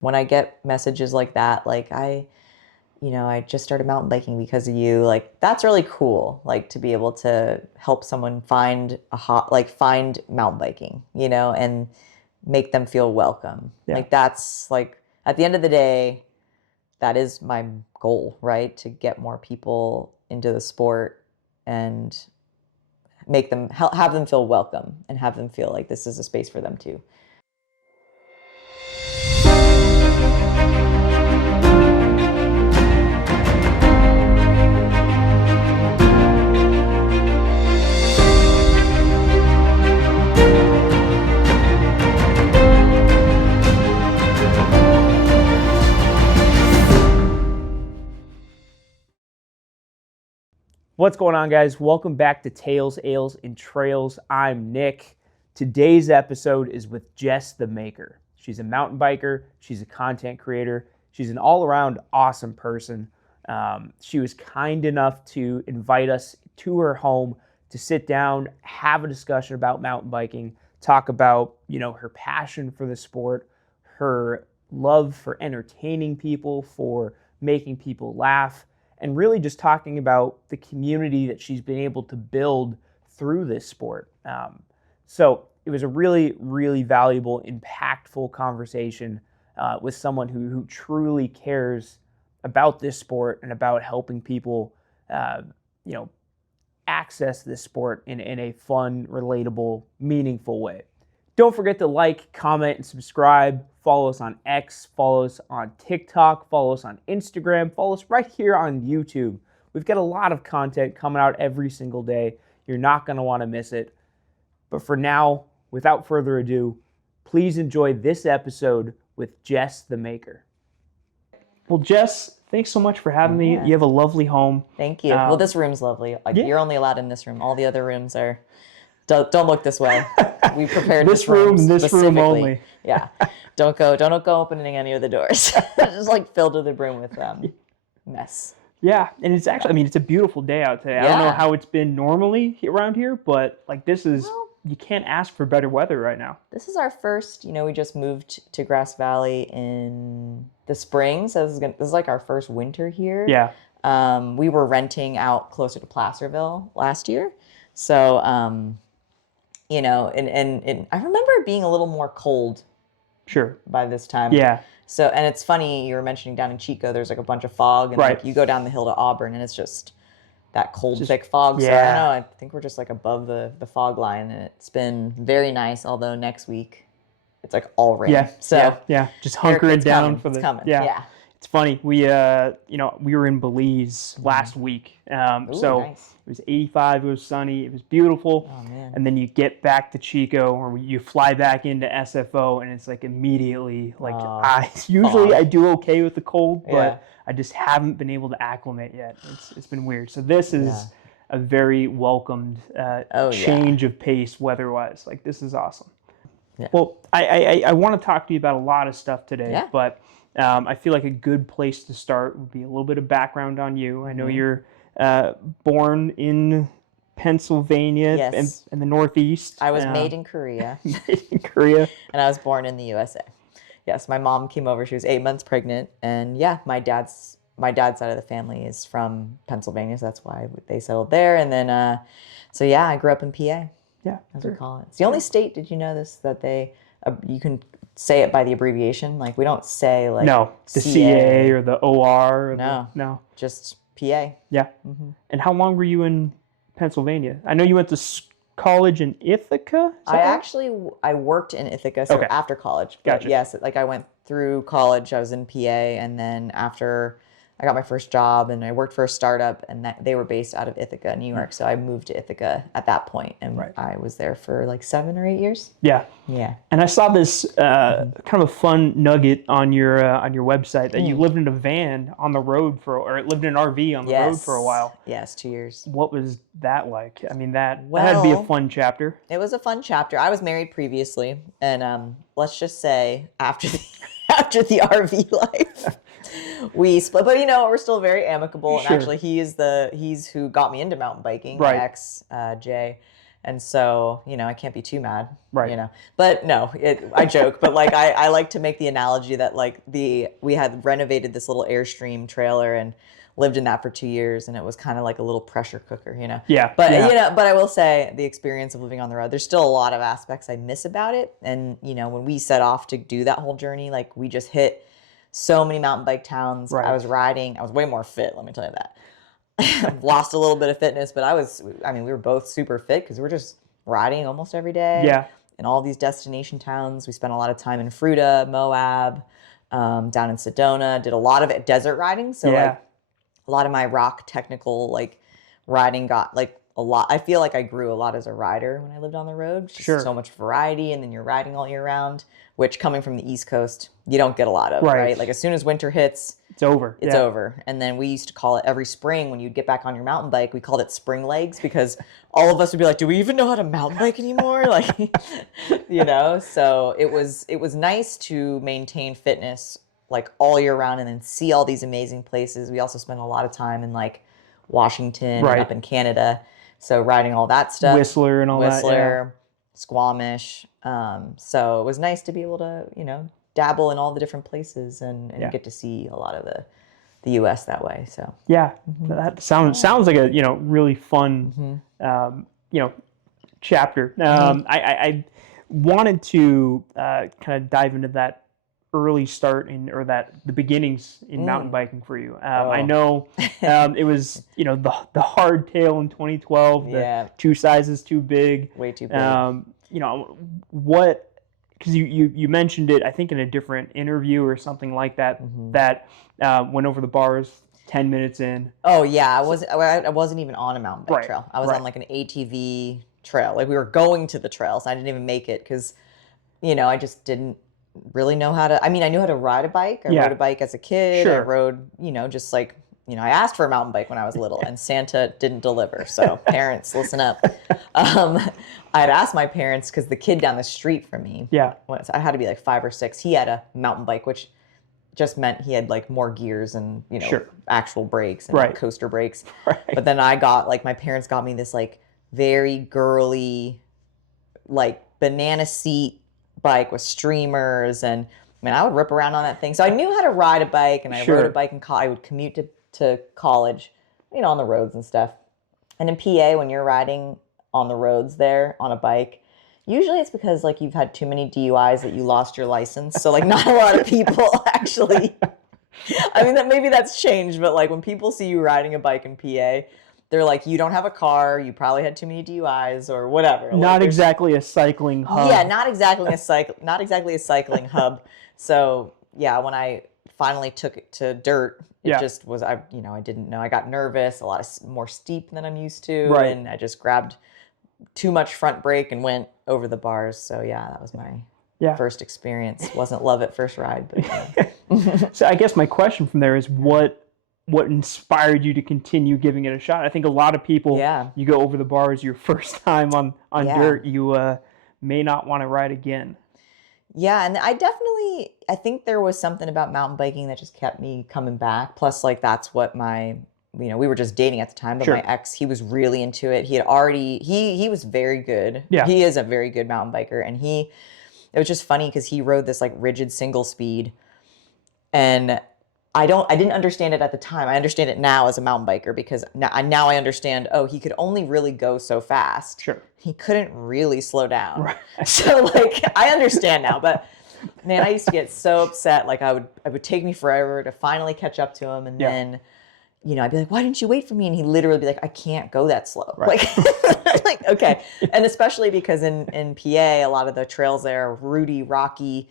when I get messages like that, like I just started mountain biking because of you. Like that's really cool. Like to be able to help someone find mountain biking, and make them feel welcome. Yeah. Like that's like at the end of the day, that is my goal, right? To get more people into the sport and make them have them feel welcome and have them feel like this is a space for them too. What's going on, guys? Welcome back to Tales, Ales, and Trails. I'm Nick. Today's episode is with Jess the Maker. She's a mountain biker. She's a content creator. She's an all-around awesome person. She was kind enough to invite us to her home to sit down, have a discussion about mountain biking, talk about, her passion for the sport, her love for entertaining people, for making people laugh, and really just talking about the community that she's been able to build through this sport. So it was a really, really valuable, impactful conversation with someone who truly cares about this sport and about helping people, access this sport in a fun, relatable, meaningful way. Don't forget to like, comment, and subscribe. Follow us on X, follow us on TikTok, follow us on Instagram, follow us right here on YouTube. We've got a lot of content coming out every single day. You're not going to want to miss it. But for now, without further ado, please enjoy this episode with Jess the Maker. Well, Jess, thanks so much for having me. You have a lovely home. Thank you. Well, this room's lovely. You're only allowed in this room. All the other rooms are... Don't look this way. We prepared this room only. Yeah. Don't go opening any of the doors. It's just filled to the brim with mess. Yeah, and it's actually, it's a beautiful day out today. Yeah. I don't know how it's been normally around here, but this is, you can't ask for better weather right now. This is our first, we just moved to Grass Valley in the spring, so this is like our first winter here. Yeah. We were renting out closer to Placerville last year, so and I remember it being a little more cold. Sure. By this time. Yeah. So, and it's funny, you were mentioning down in Chico, there's a bunch of fog, and you go down the hill to Auburn, and it's just that cold, thick fog. Yeah. So I don't know, I think we're just above the fog line, and it's been very nice, although next week it's all rain. Yeah. So yeah. Just hunkering down for the... It's coming. Yeah. It's funny. We we were in Belize last week. So nice. It was 85. It was sunny. It was beautiful. Oh, man. And then you get back to Chico, or you fly back into SFO, and it's immediately I do okay with the cold, but I just haven't been able to acclimate yet. It's been weird. So this is a very welcomed change of pace weather-wise. This is awesome. Yeah. Well, I want to talk to you about a lot of stuff today, but I feel like a good place to start would be a little bit of background on you. I know you're born in Pennsylvania and the Northeast. I was made in Korea. Made in Korea. And I was born in the USA. Yes, my mom came over. She was 8 months pregnant. And my dad's side of the family is from Pennsylvania, so that's why they settled there. And then, I grew up in PA. Yeah. As we call it. It's the only state, did you know this, that they, you can say it by the abbreviation? We don't say no, the CA or the OR. Or no. Just PA. Yeah. Mm-hmm. And how long were you in Pennsylvania? I know you went to college in Ithaca? I worked in Ithaca, so after college. But gotcha. Yes, I went through college, I was in PA, and then after I got my first job and I worked for a startup, and they were based out of Ithaca, New York. So I moved to Ithaca at that point, and I was there for 7 or 8 years. Yeah. Yeah. And I saw this kind of a fun nugget on your website that you lived in a van on the road or lived in an RV on the road for a while. Yes, 2 years. What was that like? That had to be a fun chapter. It was a fun chapter. I was married previously, and let's just say after the RV life, we split, but we're still very amicable. And actually, he's who got me into mountain biking, my ex, Jay, And so, I can't be too mad, Right. But no, I joke, but like I like to make the analogy that like we had renovated this little Airstream trailer and lived in that for 2 years, and it was kind of like a little pressure cooker, Yeah. But but I will say the experience of living on the road, there's still a lot of aspects I miss about it. And when we set off to do that whole journey, like we just hit so many mountain bike towns. Right. I was way more fit, let me tell you that. Lost a little bit of fitness, but we were both super fit because we were just riding almost every day. Yeah. In all these destination towns. We spent a lot of time in Fruta, Moab, down in Sedona, did a lot of desert riding. So like a lot of my rock technical like riding got like a lot. I feel like I grew a lot as a rider when I lived on the road. Just so much variety, and then you're riding all year round, which coming from the East Coast, you don't get a lot of, right? Like as soon as winter hits, it's over. It's over. And then we used to call it every spring when you'd get back on your mountain bike, we called it spring legs because all of us would be like, do we even know how to mountain bike anymore? Like, so it was nice to maintain fitness like all year round and then see all these amazing places. We also spent a lot of time in like Washington and up in Canada. So riding all that stuff. Whistler and all that. Whistler, Squamish. So it was nice to be able to, dabble in all the different places and get to see a lot of the U.S. that way. So that sounds like a really fun chapter. I wanted to kind of dive into that early start the beginnings in mountain biking for you. I know it was the hardtail in 2012, the 2 sizes too big, way too big. What. Because you mentioned it, I think, in a different interview or something like that, that went over the bars 10 minutes in. Oh, yeah. I wasn't even on a mountain bike trail. I was on like an ATV trail. Like we were going to the trails. I didn't even make it because, I just didn't really know how to. I mean, I knew how to ride a bike. I rode a bike as a kid. I rode, just like, I asked for a mountain bike when I was little and Santa didn't deliver. So parents, listen up. I had asked my parents because the kid down the street from me, I had to be like 5 or 6. He had a mountain bike, which just meant he had like more gears and, actual brakes and not coaster brakes. But then my parents got me this like very girly, like banana seat bike with streamers. And I would rip around on that thing. So I knew how to ride a bike and I rode a bike I would commute to college, on the roads and stuff. And in PA, when you're riding on the roads there on a bike, usually it's because like you've had too many DUIs that you lost your license. So like not a lot of people actually, maybe that's changed, but like when people see you riding a bike in PA, they're like, you don't have a car, you probably had too many DUIs or whatever. Not exactly a cycling hub. Yeah, not exactly a cycling hub. So yeah, when I finally took it to dirt, it just was, I didn't know. I got nervous, a lot more steep than I'm used to. And I just grabbed too much front brake and went over the bars. So yeah, that was my first experience. Wasn't love at first ride. But So I guess my question from there is what inspired you to continue giving it a shot? I think a lot of people, you go over the bars your first time on dirt, you may not want to ride again. Yeah, and I think there was something about mountain biking that just kept me coming back. Plus, like, that's what we were just dating at the time, but my ex, he was really into it. He had already, he was very good. Yeah. He is a very good mountain biker. And it was just funny because he rode this like rigid single speed. And I didn't understand it at the time. I understand it now as a mountain biker because now I understand, he could only really go so fast. Sure. He couldn't really slow down. Right. So like, I understand now, but man, I used to get so upset. Like it would take me forever to finally catch up to him. And then, I'd be like, why didn't you wait for me? And he'd literally be like, I can't go that slow. Right. Like, okay. And especially because in PA, a lot of the trails there are rooty, rocky,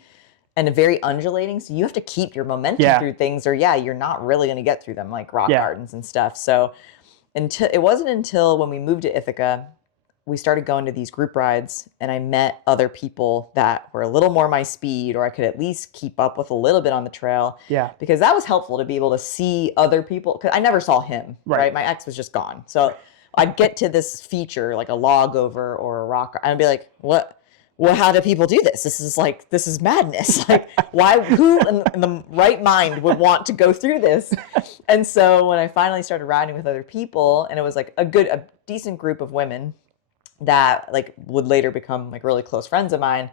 and very undulating. So you have to keep your momentum through things or you're not really going to get through them like rock gardens and stuff. So it wasn't until when we moved to Ithaca, we started going to these group rides and I met other people that were a little more my speed or I could at least keep up with a little bit on the trail. Yeah. Because that was helpful to be able to see other people. Because I never saw him, right? My ex was just gone. So I'd get to this feature like a log over or a rock and I'd be like, what? Well, how do people do this? This is madness. Like, who in the right mind would want to go through this? And so when I finally started riding with other people, and it was like a decent group of women, that like would later become like really close friends of mine,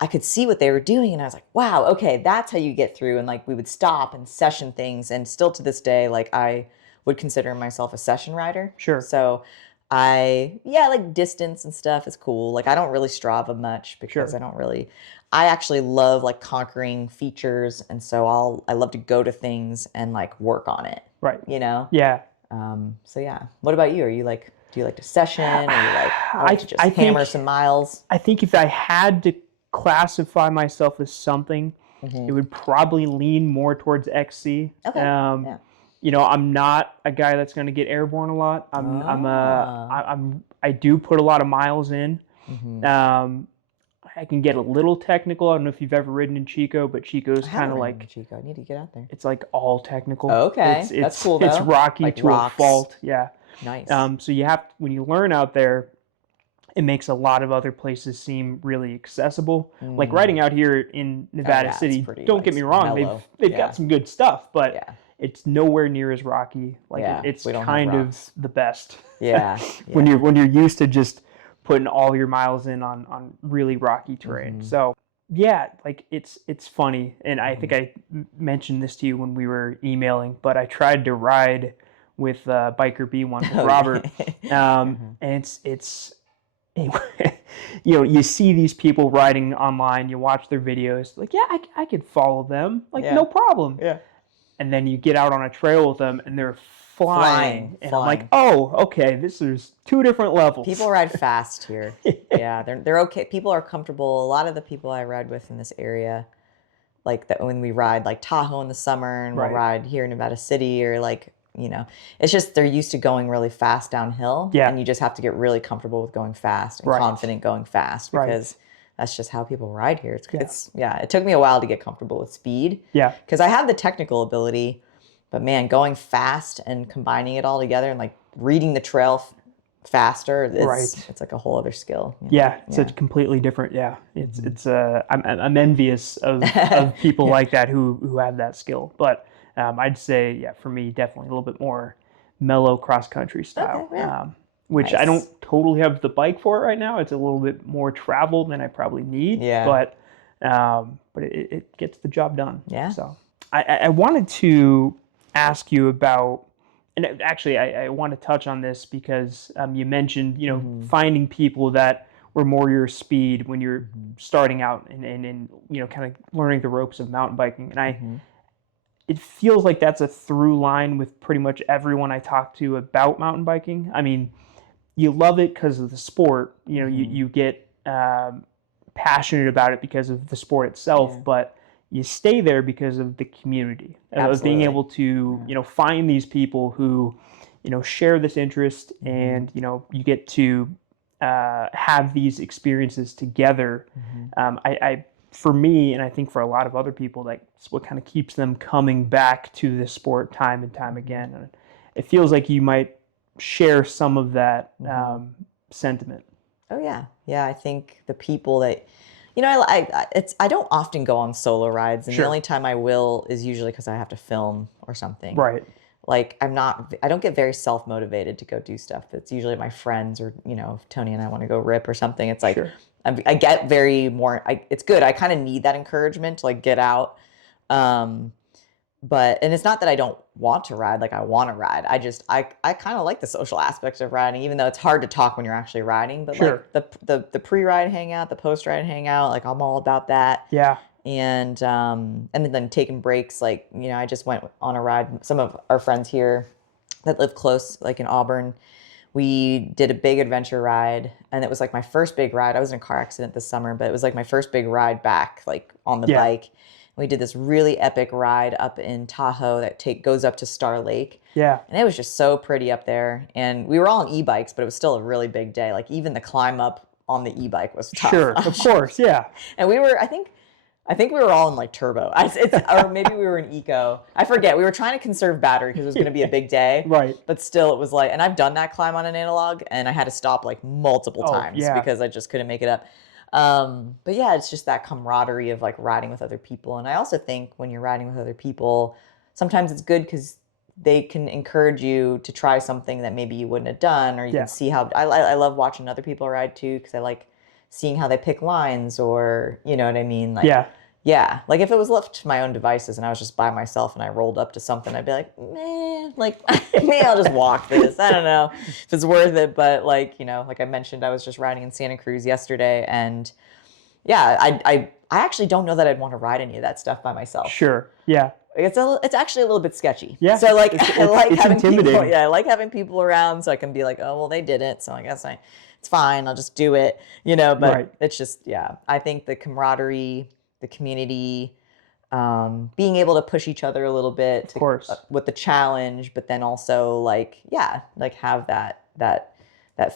I could see what they were doing and I was like, wow, okay, that's how you get through. And like we would stop and session things. And still to this day, like I would consider myself a session rider. Sure. So like distance and stuff is cool. Like I don't really Strava much because I actually love like conquering features. And so I love to go to things and like work on it. Right. You know? Yeah. So yeah. What about you? Do you like to session or you like I to just hammer some miles? I think if I had to classify myself as something, it would probably lean more towards XC. Okay. You know, I'm not a guy that's going to get airborne a lot. I do put a lot of miles in. I can get a little technical. I don't know if you've ever ridden in Chico, but Chico's kind of like Chico. I need to get out there. It's like all technical. Oh, okay, that's cool though. It's rocky like to rocks. A fault. Yeah. Nice. So you have when you learn out there, it makes a lot of other places seem really accessible. Like riding out here in Nevada City. Don't get me wrong, they've got some good stuff, but it's nowhere near as rocky. Like it's kind of the best. Yeah. when you're used to just putting all your miles in on really rocky terrain. So yeah, like it's funny, and I think I mentioned this to you when we were emailing, but I tried to ride with Biker B1 with Robert, and it's anyway, you know, you see these people riding online, you watch their videos, like, yeah, I could follow them, like, no problem. Yeah. And then you get out on a trail with them, and they're flying. I'm like, oh, okay, this is two different levels. People ride fast here. Yeah, they're okay. People are comfortable. A lot of the people I ride with in this area, like that when we ride like Tahoe in the summer and we'll ride here in Nevada City or like, you know, it's just they're used to going really fast downhill. Yeah. And you just have to get really comfortable with going fast and confident going fast because that's just how people ride here. It took me a while to get comfortable with speed. Yeah. Because I have the technical ability, but man, going fast and combining it all together and like reading the trail faster, it's like a whole other skill. You know? Yeah, it's a completely different. Yeah, I'm envious of people like that who have that skill. But I'd say for me definitely a little bit more mellow cross country style. Okay, which I don't totally have the bike for it right now. It's a little bit more travel than I probably need. Yeah. But it gets the job done. Yeah. So I wanted to ask you about, and actually I want to touch on this because you mentioned, you know, finding people that were more your speed when you're starting out and you know, kind of learning the ropes of mountain biking. And it feels like that's a through line with pretty much everyone I talk to about mountain biking. I mean, you love it because of the sport, you know, you get passionate about it because of the sport itself, but you stay there because of the community, of being able to, you know, find these people who, you know, share this interest and, you know, you get to have these experiences together. For me, and I think for a lot of other people, like it's what kind of keeps them coming back to this sport time and time again. And it feels like you might share some of that sentiment. Oh yeah. Yeah. I think the people that, you know, I don't often go on solo rides, and the only time I will is usually because I have to film or something. Right. Like I don't get very self-motivated to go do stuff. It's usually my friends or, you know, if Tony and I want to go rip or something. It's like I get very more. It's good. I kind of need that encouragement to like get out. But it's not that I don't want to ride. Like I want to ride. I kind of like the social aspects of riding, even though it's hard to talk when you're actually riding. But like the pre-ride hangout, the post-ride hangout, like I'm all about that. Yeah. And then taking breaks. Like, you know, I just went on a ride. Some of our friends here that live close, like in Auburn, we did a big adventure ride, and it was like my first big ride. I was in a car accident this summer, but it was like my first big ride back, like on the bike. We did this really epic ride up in Tahoe that goes up to Star Lake. Yeah. And it was just so pretty up there. And we were all on e-bikes, but it was still a really big day. Like even the climb up on the e-bike was tough. Sure, of course, yeah. And we were, I think we were all in like turbo. Or maybe we were in eco. I forget. We were trying to conserve battery because it was going to be a big day. Right. But still, it was like, and I've done that climb on an analog, and I had to stop like multiple times because I just couldn't make it up. But yeah, it's just that camaraderie of like riding with other people. And I also think when you're riding with other people, sometimes it's good because they can encourage you to try something that maybe you wouldn't have done, or you can see how, I love watching other people ride too, because I like seeing how they pick lines, or, you know what I mean? Like, yeah. Like if it was left to my own devices and I was just by myself and I rolled up to something, I'd be like, man, like maybe I'll just walk this. I don't know if it's worth it. But like, you know, like I mentioned, I was just riding in Santa Cruz yesterday, and yeah, I actually don't know that I'd want to ride any of that stuff by myself. Sure. Yeah. It's actually a little bit sketchy. Yeah. So like I like having people. Yeah, I like having people around so I can be like, oh well, they did it, so I guess it's fine. I'll just do it. You know, but it's just I think the camaraderie, the community, being able to push each other a little bit, of course, with the challenge, but then also like have that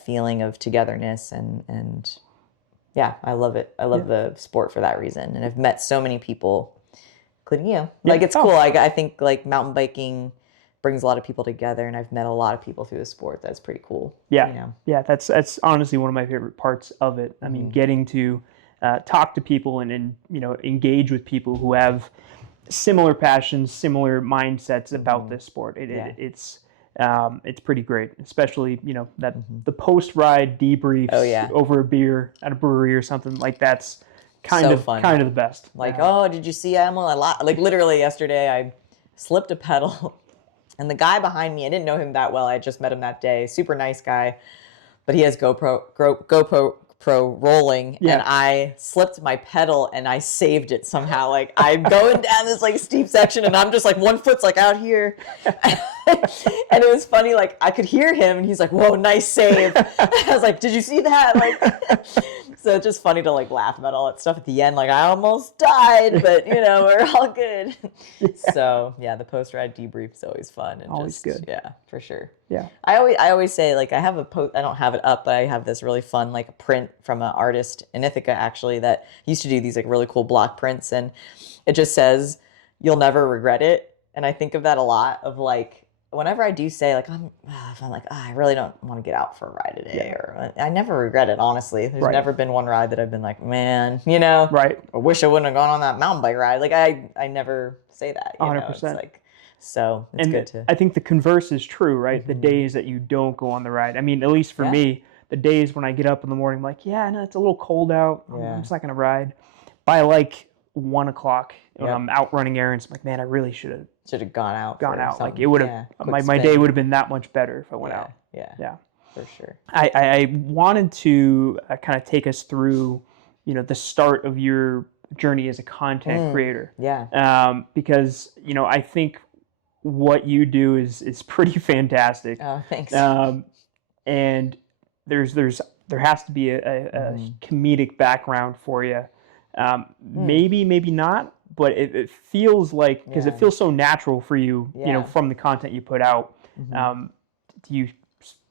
feeling of togetherness and yeah, I love it. I love the sport for that reason, and I've met so many people, including you. Like it's cool. I think like mountain biking brings a lot of people together, and I've met a lot of people through the sport. That's pretty cool. Yeah, you know? Yeah. That's honestly one of my favorite parts of it. I mean, getting to talk to people and you know, engage with people who have similar passions, similar mindsets about this sport. It's pretty great, especially, you know, that the post-ride debriefs over a beer at a brewery or something like that's kind of the best. Like, oh, did you see like literally yesterday I slipped a pedal and the guy behind me, I didn't know him that well. I just met him that day. Super nice guy, but he has GoPro rolling, and I slipped my pedal and I saved it somehow. Like I'm going down this like steep section and I'm just like one foot's like out here. And it was funny, like I could hear him and he's like, whoa, nice save. I was like, did you see that? Like, so it's just funny to like laugh about all that stuff at the end. Like I almost died, but you know, we're all good. So yeah, the post-ride debrief is always fun and always good. Yeah, for sure. Yeah. I always say, like, I have I don't have it up, but I have this really fun like print from an artist in Ithaca actually that used to do these like really cool block prints, and it just says, "You'll never regret it." And I think of that a lot, of like whenever I do say like if I'm like, I really don't want to get out for a ride today, or I never regret it, honestly. There's never been one ride that I've been like, man, you know, I wish I wouldn't have gone on that mountain bike ride. Like I never say that. 100%. It's like, so it's good to. I think the converse is true, right? The days that you don't go on the ride. I mean, at least for me, the days when I get up in the morning, I'm like, no, it's a little cold out. I'm just not gonna ride. By like 1 o'clock, when I'm out running errands, I'm like, man, I really should have gone out. Like it would have, my day would have been that much better if I went out. Yeah, for sure. I wanted to kind of take us through, you know, the start of your journey as a content creator. Yeah. Because, you know, I think what you do is pretty fantastic. Oh, thanks. And there has to be a comedic background for you. Maybe not, but it feels like, because it feels so natural for you, you know, from the content you put out. Do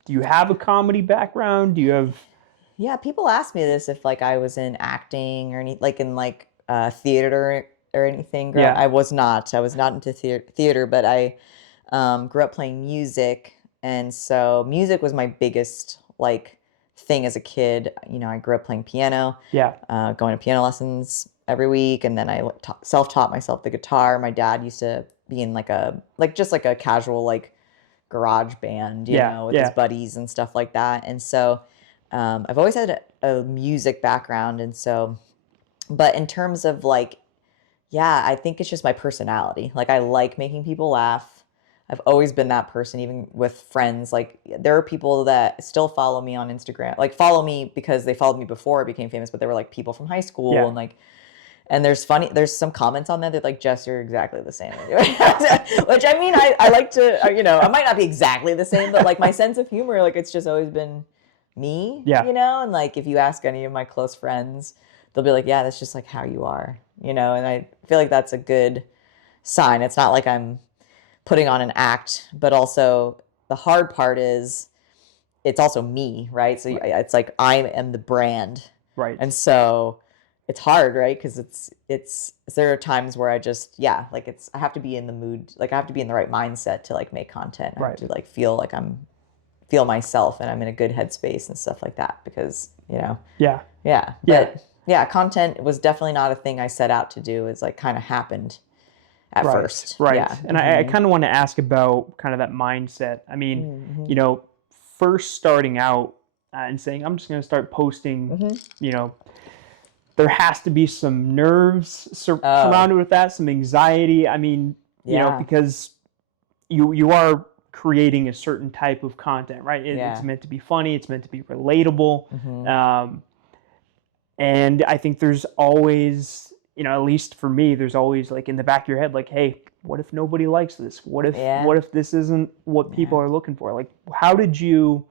you have a comedy background? Do you have? Yeah, people ask me this, if like I was in acting or any like in like theater or anything. I was not into theater, but I grew up playing music, and so music was my biggest like thing as a kid. You know, I grew up playing piano. Going to piano lessons every week, and then I self-taught myself the guitar. My dad used to be in like a casual like garage band, you know, with his buddies and stuff like that. And so I've always had a music background, and so, but in terms of like, I think it's just my personality. Like I like making people laugh. I've always been that person, even with friends. Like there are people that still follow me on Instagram, like follow me because they followed me before I became famous, but they were like people from high school and like, and there's some comments on there that like, Jess, you're exactly the same. Which I mean, I like to, you know, I might not be exactly the same, but like my sense of humor, like it's just always been me, you know? And like, if you ask any of my close friends, they'll be like, yeah, that's just like how you are, you know? And I feel like that's a good sign. It's not like I'm putting on an act, but also the hard part is it's also me, right? So it's like I am the brand. Right. And so it's hard, right? Because there are times where I just, like I have to be in the mood, like I have to be in the right mindset to like make content. I have to like feel like feel myself and I'm in a good headspace and stuff like that, because, you know. But content was definitely not a thing I set out to do. It's like kind of happened at first. Right. Yeah. And I kind of want to ask about kind of that mindset. I mean, you know, first starting out and saying, I'm just going to start posting, you know, there has to be some nerves surrounded with that, some anxiety. I mean, you know, because you are creating a certain type of content, right? It's meant to be funny. It's meant to be relatable. And I think there's always, you know, at least for me, there's always like in the back of your head, like, hey, what if nobody likes this? What if this isn't what people are looking for? Like, how did you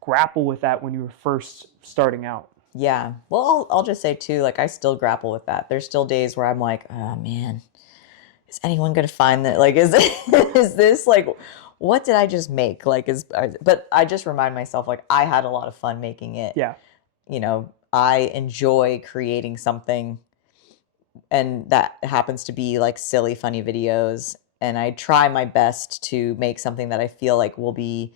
grapple with that when you were first starting out? Yeah. Well, I'll just say too, like I still grapple with that. There's still days where I'm like, oh man, is anyone going to find that? Like, is this like, what did I just make? Like, but I just remind myself, like, I had a lot of fun making it. Yeah. You know, I enjoy creating something, and that happens to be like silly, funny videos. And I try my best to make something that I feel like will be,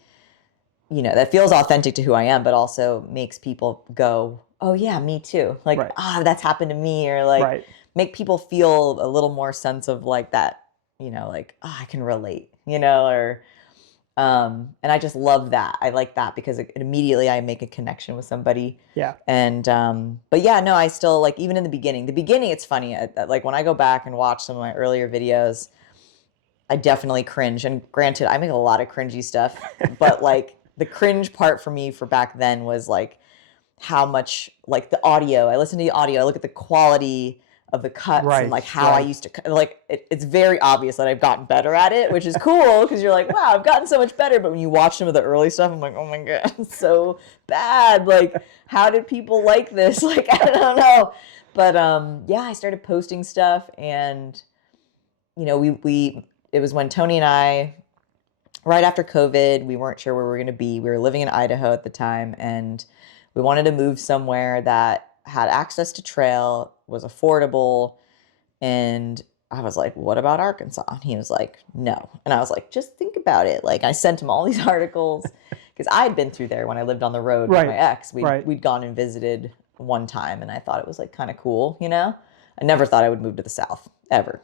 you know, that feels authentic to who I am, but also makes people go, oh yeah, me too. Like, that's happened to me, or like make people feel a little more sense of like that, you know, like, I can relate, you know, or, and I just love that. I like that because immediately I make a connection with somebody. Yeah. And, but yeah, no, I still like, even in the beginning, it's funny. Like when I go back and watch some of my earlier videos, I definitely cringe. And granted, I make a lot of cringy stuff, but like the cringe part for me for back then was like how much like the audio, I listen to the audio, I look at the quality of the cuts and like how I used to, like it's very obvious that I've gotten better at it, which is cool because you're like, wow, I've gotten so much better. But when you watch some of the early stuff, I'm like, oh my God, it's so bad. Like, how did people like this? Like, I don't know. But yeah, I started posting stuff, and you know, it was when Tony and I, right after COVID, we weren't sure where we were going to be. We were living in Idaho at the time, and we wanted to move somewhere that had access to trail, was affordable. And I was like, what about Arkansas? And he was like, no. And I was like, just think about it. Like, I sent him all these articles because I had been through there when I lived on the road with my ex. We'd gone and visited one time, and I thought it was like kind of cool, you know? I never thought I would move to the South, ever.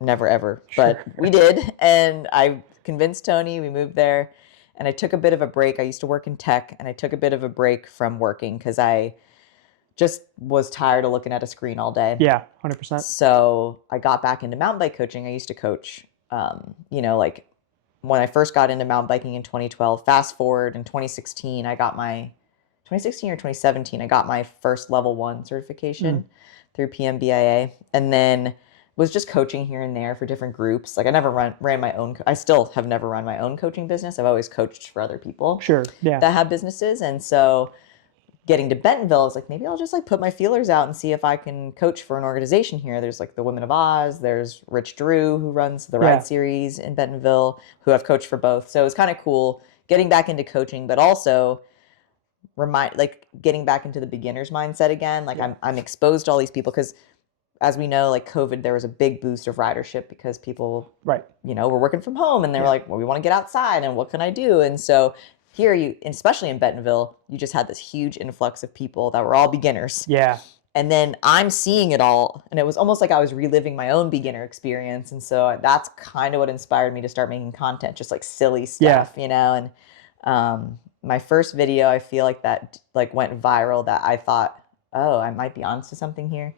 Never, ever. But we did. And I convinced Tony, we moved there. And I took a bit of a break. I used to work in tech, and I took a bit of a break from working because I just was tired of looking at a screen all day. Yeah, 100%. So I got back into mountain bike coaching. I used to coach, you know, like when I first got into mountain biking in 2012, fast forward in 2016, 2016 or 2017, I got my first level 1 certification through PMBIA. And then was just coaching here and there for different groups. Like I never ran my own. I still have never run my own coaching business. I've always coached for other people that have businesses. And so getting to Bentonville, I was like, maybe I'll just like put my feelers out and see if I can coach for an organization here. There's like the Women of Oz. There's Rich Drew, who runs the Ride Series in Bentonville, who I've coached for both. So it was kind of cool getting back into coaching, but also getting back into the beginner's mindset again. Like I'm exposed to all these people because, as we know, like COVID, there was a big boost of ridership because people, you know, were working from home, and they were like, well, we want to get outside, and what can I do? And so here, especially in Bentonville, you just had this huge influx of people that were all beginners. Yeah. And then I'm seeing it all, and it was almost like I was reliving my own beginner experience. And so that's kind of what inspired me to start making content, just like silly stuff, you know? And my first video, I feel like that like went viral, that I thought, oh, I might be onto something here,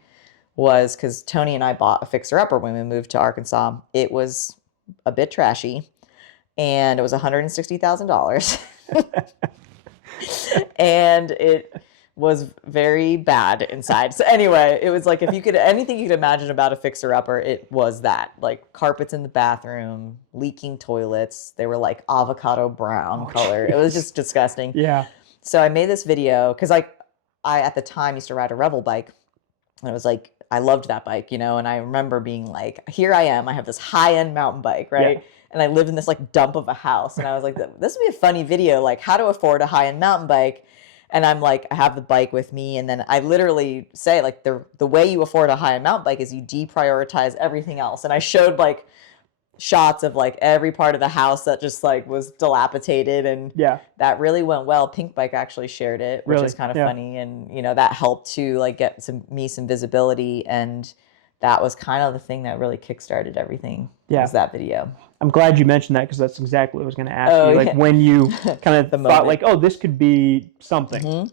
was because Tony and I bought a fixer-upper when we moved to Arkansas. It was a bit trashy, and it was $160,000. And it was very bad inside. So anyway, it was like, if you could, anything you could imagine about a fixer-upper, it was that. Like carpets in the bathroom, leaking toilets. They were like avocado brown color. It was just disgusting. Yeah. So I made this video because I at the time used to ride a Revel bike. And it was like, I loved that bike, you know? And I remember being like, here I am. I have this high-end mountain bike, right? Yeah. And I lived in this like dump of a house. And I was like, this would be a funny video, like how to afford a high-end mountain bike. And I'm like, I have the bike with me. And then I literally say like the way you afford a high-end mountain bike is you deprioritize everything else. And I showed like shots of like every part of the house that just like was dilapidated. And that really went well. Pink Bike actually shared it, which is kind of funny. And, you know, that helped to like get some visibility. And that was kind of the thing that really kickstarted everything. Yeah. Was that video. I'm glad you mentioned that because that's exactly what I was going to ask you. Like when you kind of thought moment. Like, oh, this could be something.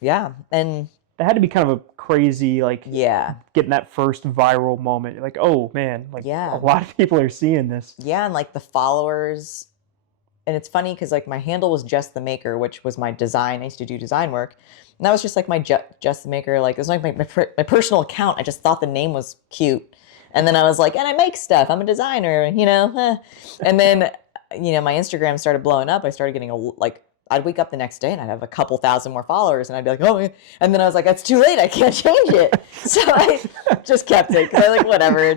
Yeah. And that had to be kind of a crazy, like, getting that first viral moment. You're like, oh man, like a lot of people are seeing this. Yeah. And like the followers, and it's funny because like my handle was Jess the Maker, which was my design. I used to do design work. And that was just like my Jess the Maker. Like it was like my personal account. I just thought the name was cute. And then I was like, and I make stuff. I'm a designer, And then, my Instagram started blowing up. I started getting I'd wake up the next day and I'd have a couple thousand more followers. And I'd be like, oh, and then I was like, that's too late. I can't change it. So I just kept it because I was like, whatever, I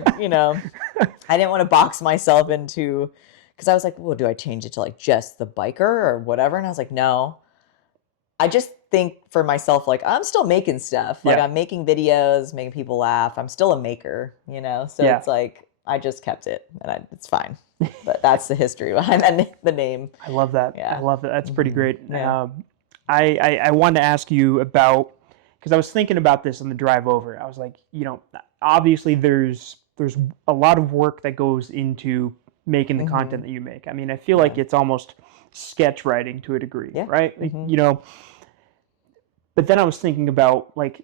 didn't want to box myself into, because I was like, well, do I change it to like Jess the Biker or whatever? And I was like, no. I just think for myself, like, I'm still making stuff. Like, I'm making videos, making people laugh. I'm still a maker, So it's like, I just kept it, and it's fine. But that's the history behind the name. I love that. Yeah. I love that. That's pretty great. Yeah. I wanted to ask you about, because I was thinking about this on the drive over. I was like, obviously there's a lot of work that goes into making the content that you make. I mean, I feel like it's almost sketch writing to a degree, right? Like, but then I was thinking about like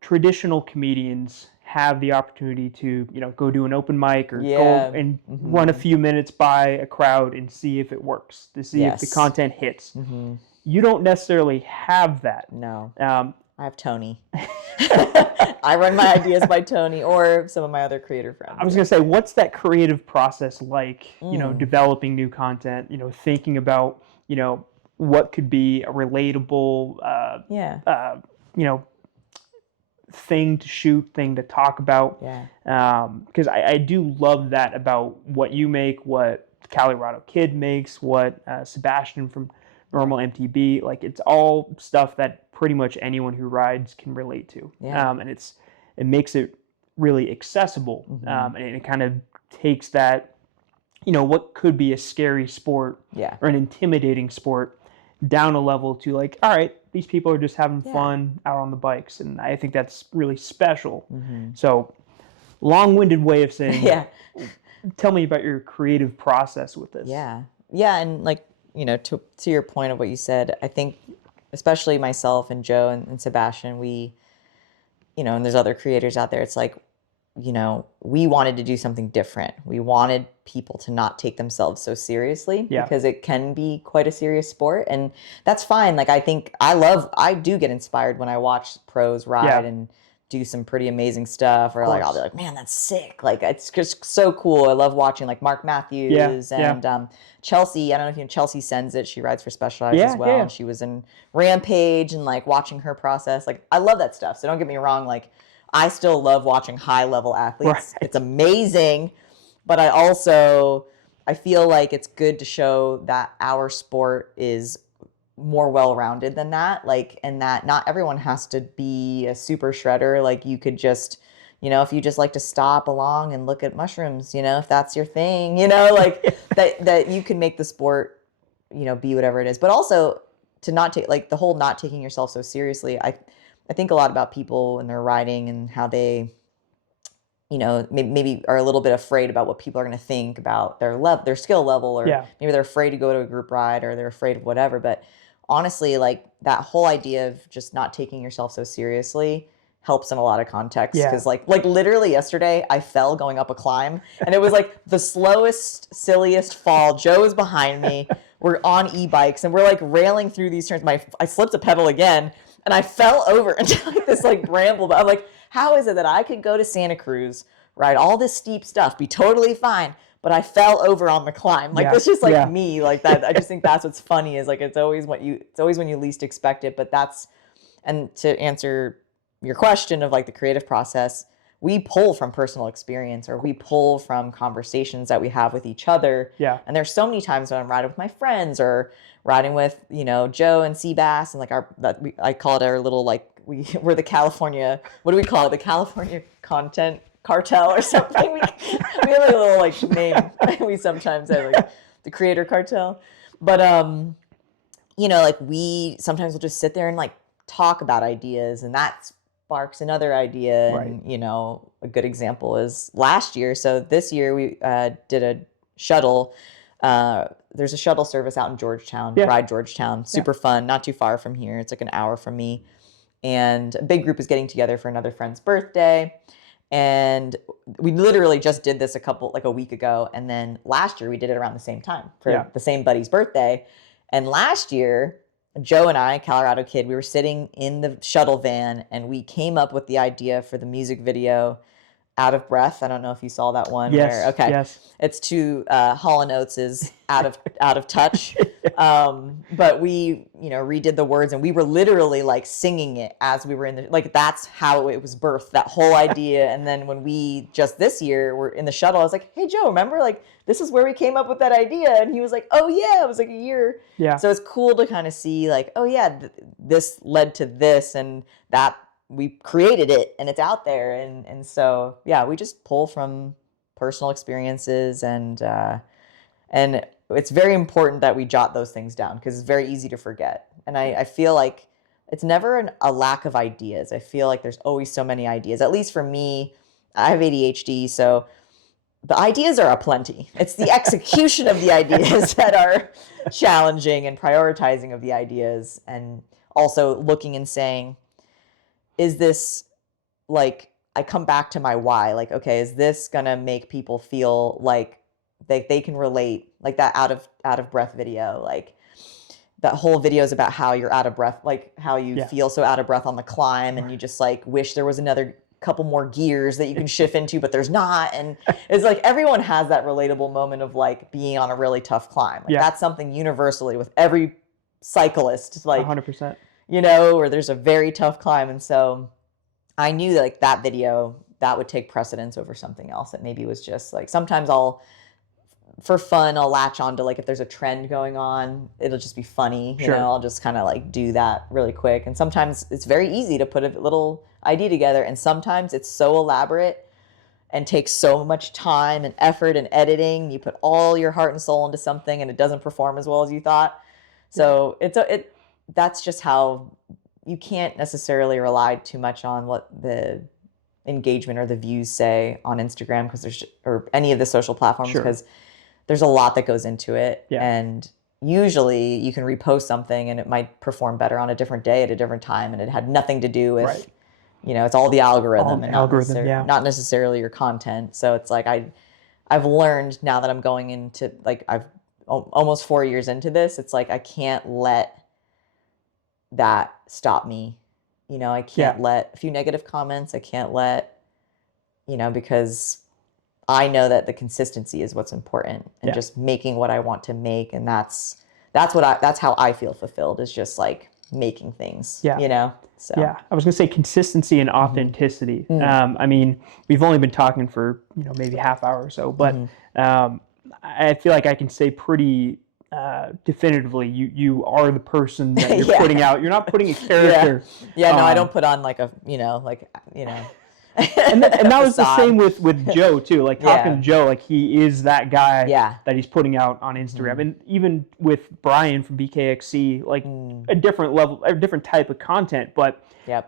traditional comedians have the opportunity to, go do an open mic or go and run a few minutes by a crowd and see if it works, to see if the content hits. You don't necessarily have that. No. I have Tony. I run my ideas by Tony or some of my other creator friends. I was going to say, what's that creative process like, developing new content, thinking about, what could be a relatable, thing to shoot, thing to talk about. Because I do love that about what you make, what Colorado Kid makes, what Sebastian from Normal MTB, like it's all stuff that pretty much anyone who rides can relate to. And it makes it really accessible. And it kind of takes that, what could be a scary sport or an intimidating sport down a level to like, all right, these people are just having fun out on the bikes. And I think that's really special. So long-winded way of saying, tell me about your creative process with this. Yeah. And like, to your point of what you said, I think especially myself and Joe and Sebastian, we, and there's other creators out there, it's like, we wanted to do something different. We wanted people to not take themselves so seriously because it can be quite a serious sport, and that's fine. Like, I think I do get inspired when I watch pros ride and do some pretty amazing stuff, or like, I'll be like, man, that's sick. Like, it's just so cool. I love watching like Mark Matthews and Chelsea. I don't know if you know Chelsea Sends It. She rides for Specialized as well. And she was in Rampage, and like watching her process. Like, I love that stuff. So don't get me wrong. Like, I still love watching high level athletes. Right. It's amazing. But I feel like it's good to show that our sport is more well-rounded than that. Like, and that not everyone has to be a super shredder. Like, you could just, if you just like to stop along and look at mushrooms, if that's your thing, like that you can make the sport, be whatever it is. But also to not take, like, the whole not taking yourself so seriously. I think a lot about people and their riding and how they, maybe are a little bit afraid about what people are going to think about their skill level, or maybe they're afraid to go to a group ride, or they're afraid of whatever. But honestly, like, that whole idea of just not taking yourself so seriously helps in a lot of contexts. Because like literally yesterday, I fell going up a climb, and it was like the slowest, silliest fall. Joe is behind me. We're on e-bikes, and we're like railing through these turns. I slipped a pedal again. And I fell over into like this like bramble. But I'm like, how is it that I could go to Santa Cruz, ride all this steep stuff, be totally fine, but I fell over on the climb? Like, that's just like me, like that. I just think that's what's funny, is like, it's always when you least expect it. But and to answer your question of like the creative process, we pull from personal experience, or we pull from conversations that we have with each other. And there's so many times when I'm riding with my friends, or riding with, Joe and Seabass, and like I call it our little, like, we're the California, what do we call it? The California Content Cartel or something. We have a little like name. We sometimes have like the Creator Cartel. But like, we sometimes will just sit there and like talk about ideas, and that's sparks another idea. Right. And, you know, a good example is last year. So this year we did a shuttle. There's a shuttle service out in Georgetown, Ride Georgetown. Super fun, not too far from here. It's like an hour from me. And a big group is getting together for another friend's birthday. And we literally just did this a week ago. And then last year we did it around the same time for the same buddy's birthday. And last year, Joe and I, Colorado kid, we were sitting in the shuttle van and we came up with the idea for the music video Out of Breath. I don't know if you saw that one. Yes. Yes. It's to Hall & Oates' Out of Touch. But we, you know, redid the words and we were literally like singing it as we were in the, like, that's how it was birthed, that whole idea. And then when we just this year were in the shuttle, I was like, hey, Joe, remember, like, this is where we came up with that idea. And he was like, oh yeah, it was like a year. Yeah. So it's cool to kind of see like, oh yeah, this led to this and that we created it and it's out there. And so, yeah, we just pull from personal experiences and it's very important that we jot those things down because it's very easy to forget. And I feel like it's never a lack of ideas. I feel like there's always so many ideas. At least for me, I have ADHD, so the ideas are aplenty. It's the execution of the ideas that are challenging and prioritizing of the ideas and also looking and saying, is this like, I come back to my why, like, okay, is this gonna make people feel like they can relate, like that out of breath video, like that whole video is about how you're out of breath, like how you feel so out of breath on the climb and you just like wish there was another couple more gears that you can shift into, but there's not. And it's like everyone has that relatable moment of like being on a really tough climb. Like that's something universally with every cyclist, like 100%. You know, or there's a very tough climb. And so I knew that, like, that video, that would take precedence over something else that maybe was just like, sometimes for fun, I'll latch on to like, if there's a trend going on, it'll just be funny. You know, I'll just kind of like do that really quick. And sometimes it's very easy to put a little idea together. And sometimes it's so elaborate and takes so much time and effort and editing. You put all your heart and soul into something and it doesn't perform as well as you thought. So that's just how you can't necessarily rely too much on what the engagement or the views say on Instagram or any of the social platforms because there's a lot that goes into it. And usually you can repost something and it might perform better on a different day at a different time and it had nothing to do with, you know, it's all the algorithm not necessarily your content. So it's like I've learned now that I'm going into, like, I've almost 4 years into this, it's like I can't let that stop me. You know, I can't let a few negative comments, I can't let, you know, because I know that the consistency is what's important and just making what I want to make. And that's how I feel fulfilled, is just like making things, you know? So. Yeah, I was going to say consistency and authenticity. I mean, we've only been talking for, you know, maybe half hour or so, but I feel like I can say pretty definitively you are the person that you're putting out. You're not putting a character. No, I don't put on like a, you know, and that was the same with Joe too. Like talking to Joe, like he is that guy that he's putting out on Instagram. And even with Brian from BKXC, like a different level, a different type of content, but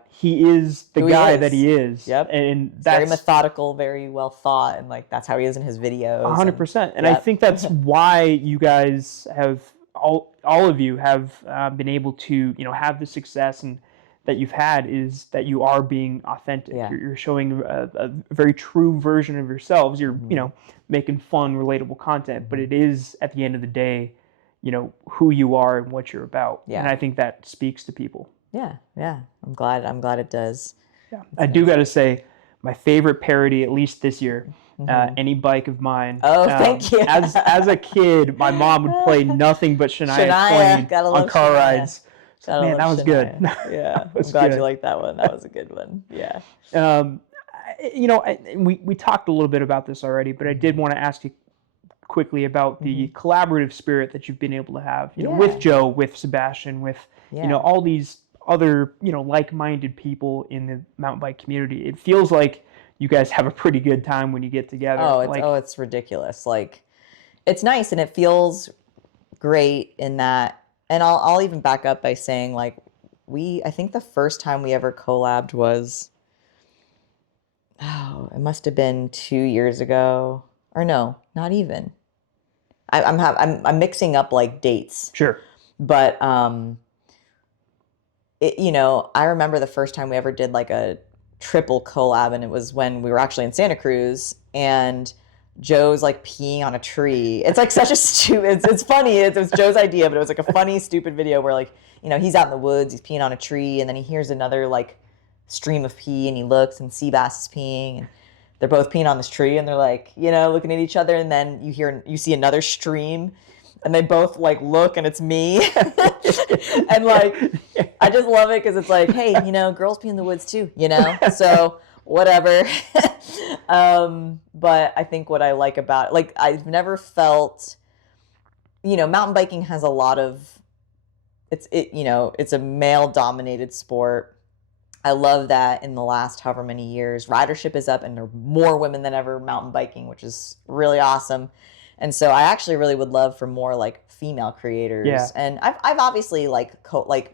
he is the guy that he is. And that's very methodical, very well thought, and like that's how he is in his videos. 100%. And I think that's why you guys have all of you have been able to, you know, have the success and that you've had, is that you are being authentic. You're showing a very true version of yourselves. You're, you know, making fun, relatable content, but it is at the end of the day, you know, who you are and what you're about. And I think that speaks to people. Yeah. I'm glad it does. I do got to say, my favorite parody, at least this year, Any Bike of Mine. Oh, thank you. As a kid, my mom would play nothing but Shania Twain on car rides. So, man, that was good. Yeah, I'm glad you liked that one. That was a good one. Yeah. You know, we talked a little bit about this already, but I did want to ask you quickly about the collaborative spirit that you've been able to have, you know, with Joe, with Sebastian, with, you know, all these other, you know, like-minded people in the mountain bike community. It feels like you guys have a pretty good time when you get together. It's ridiculous. Like, it's nice and it feels great in that. And I'll even back up by saying, like, I think the first time we ever collabed was Oh, it must have been 2 years ago, or no, not even. I'm mixing up like dates. Sure. But I remember the first time we ever did like a triple collab, and it was when we were actually in Santa Cruz, and Joe's like peeing on a tree. It's like such a stupid. It's funny. It was Joe's idea, but it was like a funny, stupid video where like he's out in the woods, he's peeing on a tree, and then he hears another like stream of pee, and he looks, and Seabass is peeing, and they're both peeing on this tree, and they're like looking at each other, and then you see another stream, and they both like look, and it's me. And like I just love it because it's like, hey, girls pee in the woods too, so whatever. But I think what I like about it, like I've never felt, mountain biking has a lot of it's a male dominated sport. I love that in the last however many years, ridership is up and there are more women than ever mountain biking, which is really awesome. And so I actually really would love for more like female creators. Yeah. And I've obviously like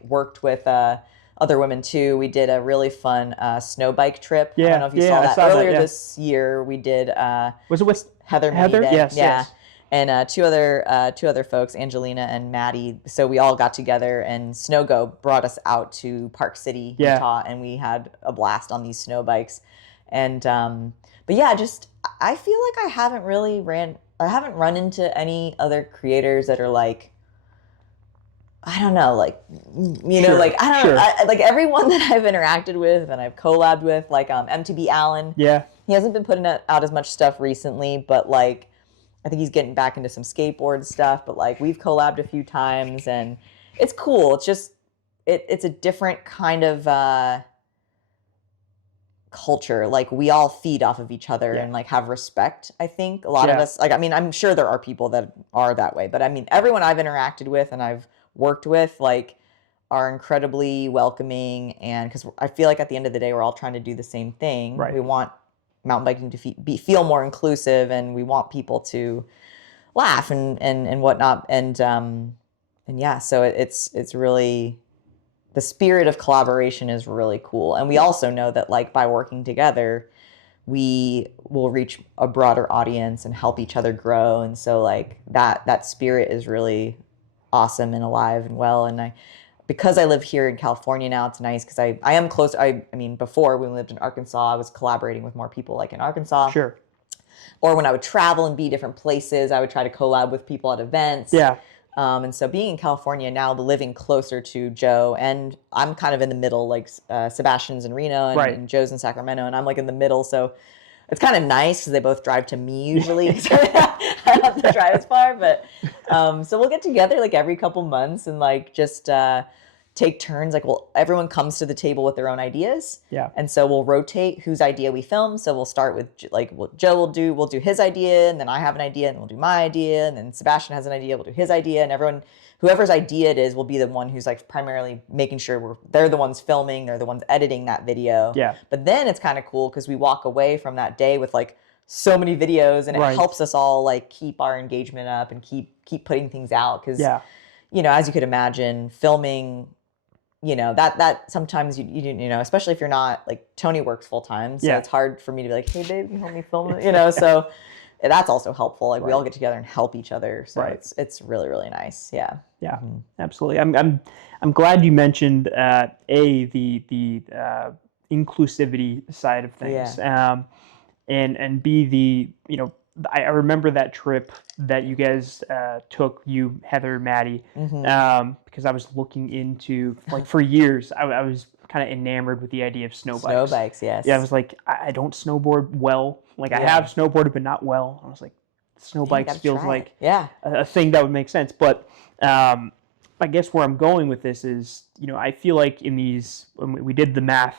worked with other women too. We did a really fun snow bike trip. Yeah. I don't know if you saw that. Earlier this year we did was it with Heather? Yes, yeah. Yes. And two other folks, Angelina and Maddie. So we all got together, and Snowgo brought us out to Park City, Utah, and we had a blast on these snow bikes. And but yeah, just I feel like I haven't run into any other creators that are like, I don't know, like Sure, like I don't sure. know, like everyone that I've interacted with and I've collabed with, like MTB Allen. Yeah. He hasn't been putting out as much stuff recently, but like I think he's getting back into some skateboard stuff, but like we've collabed a few times and it's cool. It's just it's a different kind of culture. Like we all feed off of each other and like have respect. I think a lot of us, like, I mean, I'm sure there are people that are that way, but I mean, everyone I've interacted with and I've worked with, like, are incredibly welcoming. And because I feel like at the end of the day, we're all trying to do the same thing. Right. We want mountain biking to feel more inclusive, and we want people to laugh and whatnot. And yeah, so it's really, the spirit of collaboration is really cool. And we also know that like by working together, we will reach a broader audience and help each other grow. And so like that spirit is really awesome and alive and well. And because I live here in California now, it's nice because I am close. I mean, before when we lived in Arkansas, I was collaborating with more people like in Arkansas. Sure. Or when I would travel and be different places, I would try to collab with people at events. Yeah. And so being in California now, living closer to Joe, and I'm kind of in the middle, like Sebastian's in Reno and Joe's in Sacramento, and I'm like in the middle. So it's kind of nice because they both drive to me usually. So I don't have to drive as far, but so we'll get together like every couple months and like just take turns. Like, well, everyone comes to the table with their own ideas. Yeah. And so we'll rotate whose idea we film. So we'll start with like, well, Joe we'll do his idea, and then I have an idea, and we'll do my idea, and then Sebastian has an idea, we'll do his idea, and whoever's idea it is will be the one who's like primarily making sure they're the ones filming, they're the ones editing that video. Yeah. But then it's kind of cool because we walk away from that day with like so many videos, and it helps us all like keep our engagement up and keep putting things out. Because as you could imagine, filming, that sometimes you especially if you're not like, Tony works full time, so it's hard for me to be like, hey babe, can you help me film it, so that's also helpful. Like we all get together and help each other, so it's really, really nice. Yeah Absolutely. I'm glad you mentioned the inclusivity side of things, and B, I remember that trip that you guys took, you, Heather, Maddie, because I was looking into, like, for years, I was kind of enamored with the idea of snow bikes. Snow bikes, yes. Yeah, I was like, I don't snowboard well. Like, I have snowboarded, but not well. I was like, snow bikes feels like a thing that would make sense. But I guess where I'm going with this is, I feel like when we did the math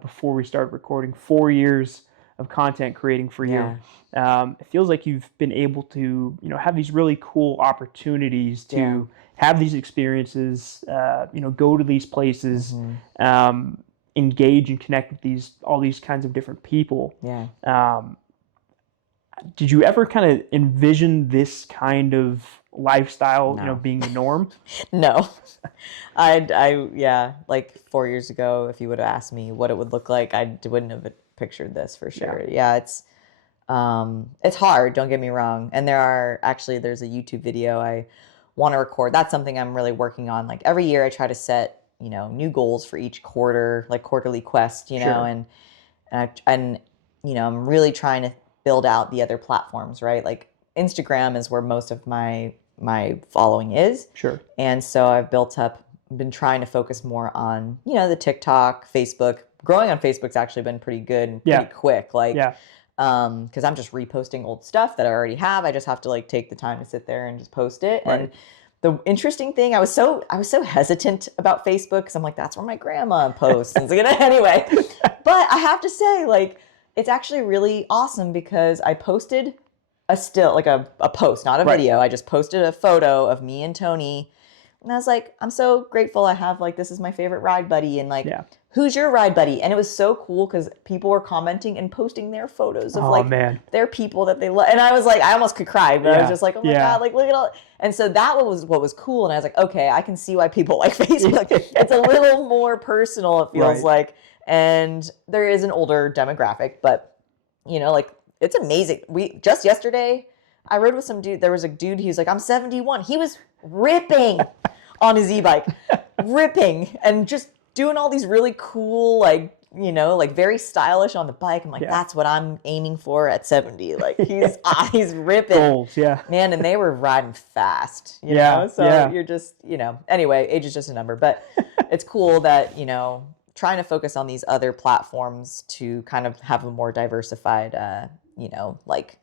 before we started recording, 4 years of content creating for you. It feels like you've been able to, have these really cool opportunities to have these experiences, go to these places, engage and connect with all these kinds of different people. Did you ever kind of envision this kind of lifestyle, being the norm? No. I like 4 years ago, if you would have asked me what it would look like, I wouldn't have pictured this for sure. Yeah, it's hard, don't get me wrong. And there's a YouTube video I want to record. That's something I'm really working on. Like every year I try to set, new goals for each quarter, like quarterly quest, and I'm really trying to build out the other platforms, right? Like Instagram is where most of my following is. Sure. And so I've been trying to focus more on, the TikTok, Facebook. Growing on Facebook's actually been pretty good and pretty quick. Like, because I'm just reposting old stuff that I already have. I just have to like take the time to sit there and just post it. Right. And the interesting thing, I was so hesitant about Facebook because I'm like, that's where my grandma posts. And anyway, but I have to say, like, it's actually really awesome because I posted a still, like a post, not a video. I just posted a photo of me and Tony. And I was like, I'm so grateful I have, like, this is my favorite ride buddy. And like, who's your ride buddy? And it was so cool because people were commenting and posting their photos of their people that they love. And I was like, I almost could cry, but I was just like, oh my God, like, look at all. And so that was what was cool. And I was like, okay, I can see why people like Facebook. It's a little more personal, it feels like. And there is an older demographic, but, like, it's amazing. Just yesterday, I rode with some dude. There was a dude, he was like, I'm 71. He was ripping on his e-bike, ripping and just doing all these really cool, like, like very stylish on the bike. I'm like, that's what I'm aiming for at 70. Like he's ripping. Goals, man. And they were riding fast, you know? So you're just, anyway, age is just a number, but it's cool that, trying to focus on these other platforms to kind of have a more diversified, like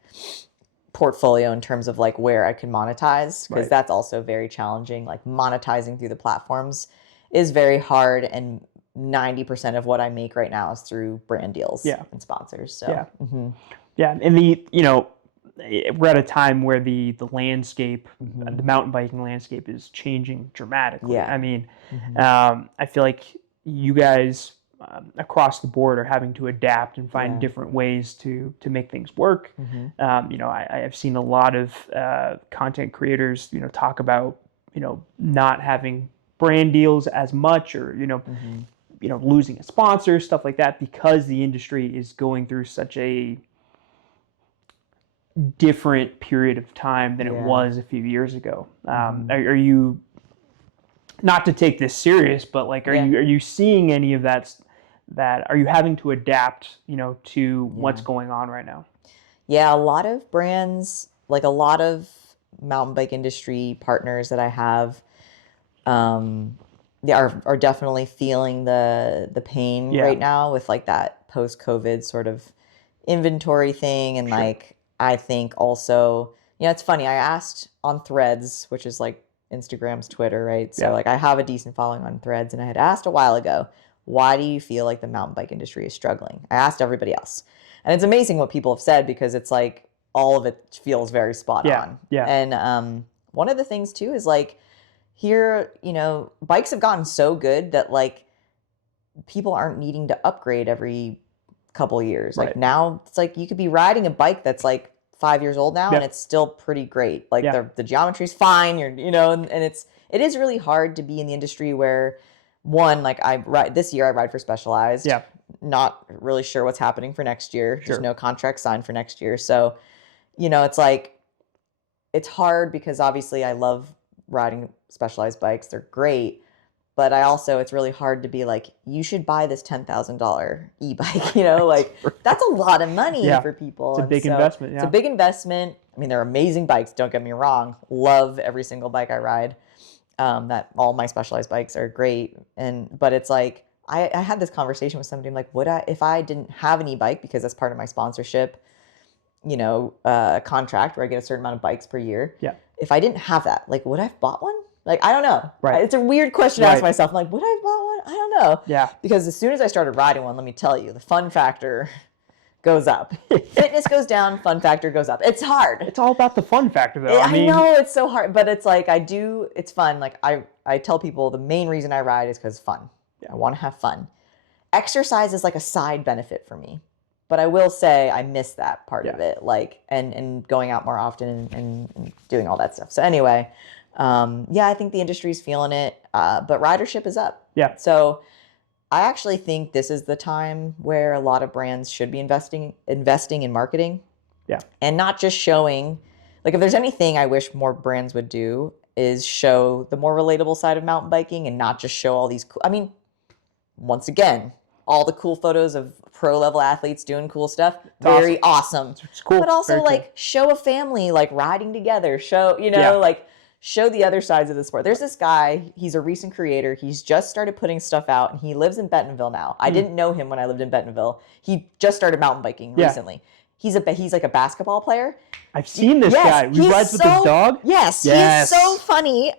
portfolio in terms of like where I can monetize, because that's also very challenging. Like monetizing through the platforms is very hard, and 90% of what I make right now is through brand deals and sponsors. So and we're at a time where the landscape, the mountain biking landscape, is changing dramatically. I mean, I feel like you guys across the board are having to adapt and find different ways to make things work. I've seen a lot of content creators, talk about, not having brand deals as much, or, losing a sponsor, stuff like that, because the industry is going through such a different period of time than it was a few years ago. Are you, not to take this serious, but like, are you seeing any of that? Are you having to adapt, to what's going on right now? Yeah, a lot of brands, like a lot of mountain bike industry partners that I have, they are definitely feeling the pain right now with like that post-COVID sort of inventory thing. And like, I think also, it's funny. I asked on Threads, which is like Instagram's Twitter, right? So like I have a decent following on Threads, and I had asked a while ago, why do you feel like the mountain bike industry is struggling? I asked everybody else. And it's amazing what people have said, because it's like all of it feels very spot on. Yeah. And one of the things too is like here, bikes have gotten so good that like people aren't needing to upgrade every couple of years. Like now it's like you could be riding a bike that's like 5 years old now and it's still pretty great. Like the geometry's fine, and it is really hard to be in the industry where, one, like this year I ride for Specialized. Yeah. Not really sure what's happening for next year. There's no contract signed for next year. So, it's like, it's hard because obviously I love riding Specialized bikes. They're great. But it's really hard to be like, you should buy this $10,000 e-bike, like that's a lot of money for people. It's a big investment. It's a big investment. I mean, they're amazing bikes. Don't get me wrong. Love every single bike I ride. That all my Specialized bikes are great. But it's like, I had this conversation with somebody. I'm like, if I didn't have an e-bike, because that's part of my sponsorship, contract where I get a certain amount of bikes per year. Yeah. If I didn't have that, like, would I have bought one? Like, I don't know. Right. It's a weird question to ask myself. I'm like, would I have bought one? I don't know. Yeah. Because as soon as I started riding one, let me tell you, the fun factor goes up. Fitness goes down, fun factor goes up. It's hard. It's all about the fun factor, though. I know, it's so hard. But it's like, it's fun. Like, I tell people the main reason I ride is because it's fun. Yeah. I want to have fun. Exercise is like a side benefit for me. But I will say I miss that part of it. Like, and going out more often and doing all that stuff. So anyway, I think the industry's feeling it, but ridership is up. Yeah. So I actually think this is the time where a lot of brands should be investing in marketing. Yeah. And not just showing, like if there's anything I wish more brands would do is show the more relatable side of mountain biking and not just show all these cool, I mean, once again, all the cool photos of pro level athletes doing cool stuff. Very awesome. It's cool. But also Very like cool. show a family like riding together, show, like show the other sides of the sport. There's this guy, he's a recent creator. He's just started putting stuff out and he lives in Bentonville now. I didn't know him when I lived in Bentonville. He just started mountain biking recently. He's like a basketball player. I've seen this guy. He rides with his dog? Yes. He's so funny.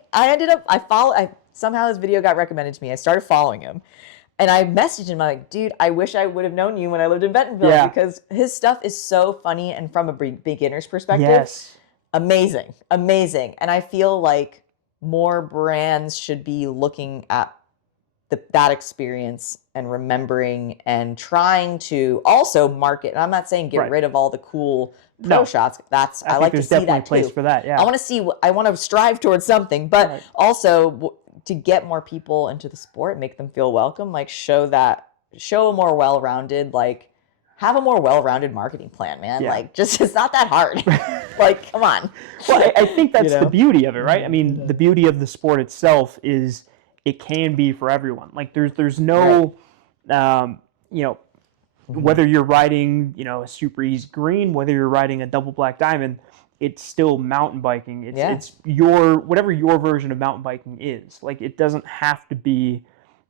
Somehow his video got recommended to me. I started following him. And I messaged him, I'm like, dude, I wish I would have known you when I lived in Bentonville because his stuff is so funny and from a beginner's perspective, amazing. And I feel like more brands should be looking at that experience and remembering and trying to also market. And I'm not saying get rid of all the cool pro shots. I like to see that too. There's definitely a place for that. Yeah. I want to strive towards something, but also to get more people into the sport, make them feel welcome, like show a more well-rounded, like have a more well-rounded marketing plan, man. Yeah. Like just, it's not that hard. Like, come on. Well, I think that's the beauty of it, right? I mean, the beauty of the sport itself is it can be for everyone. Like there's no, whether you're riding, a super easy green, whether you're riding a double black diamond, it's still mountain biking. It's whatever your version of mountain biking is. Like it doesn't have to be,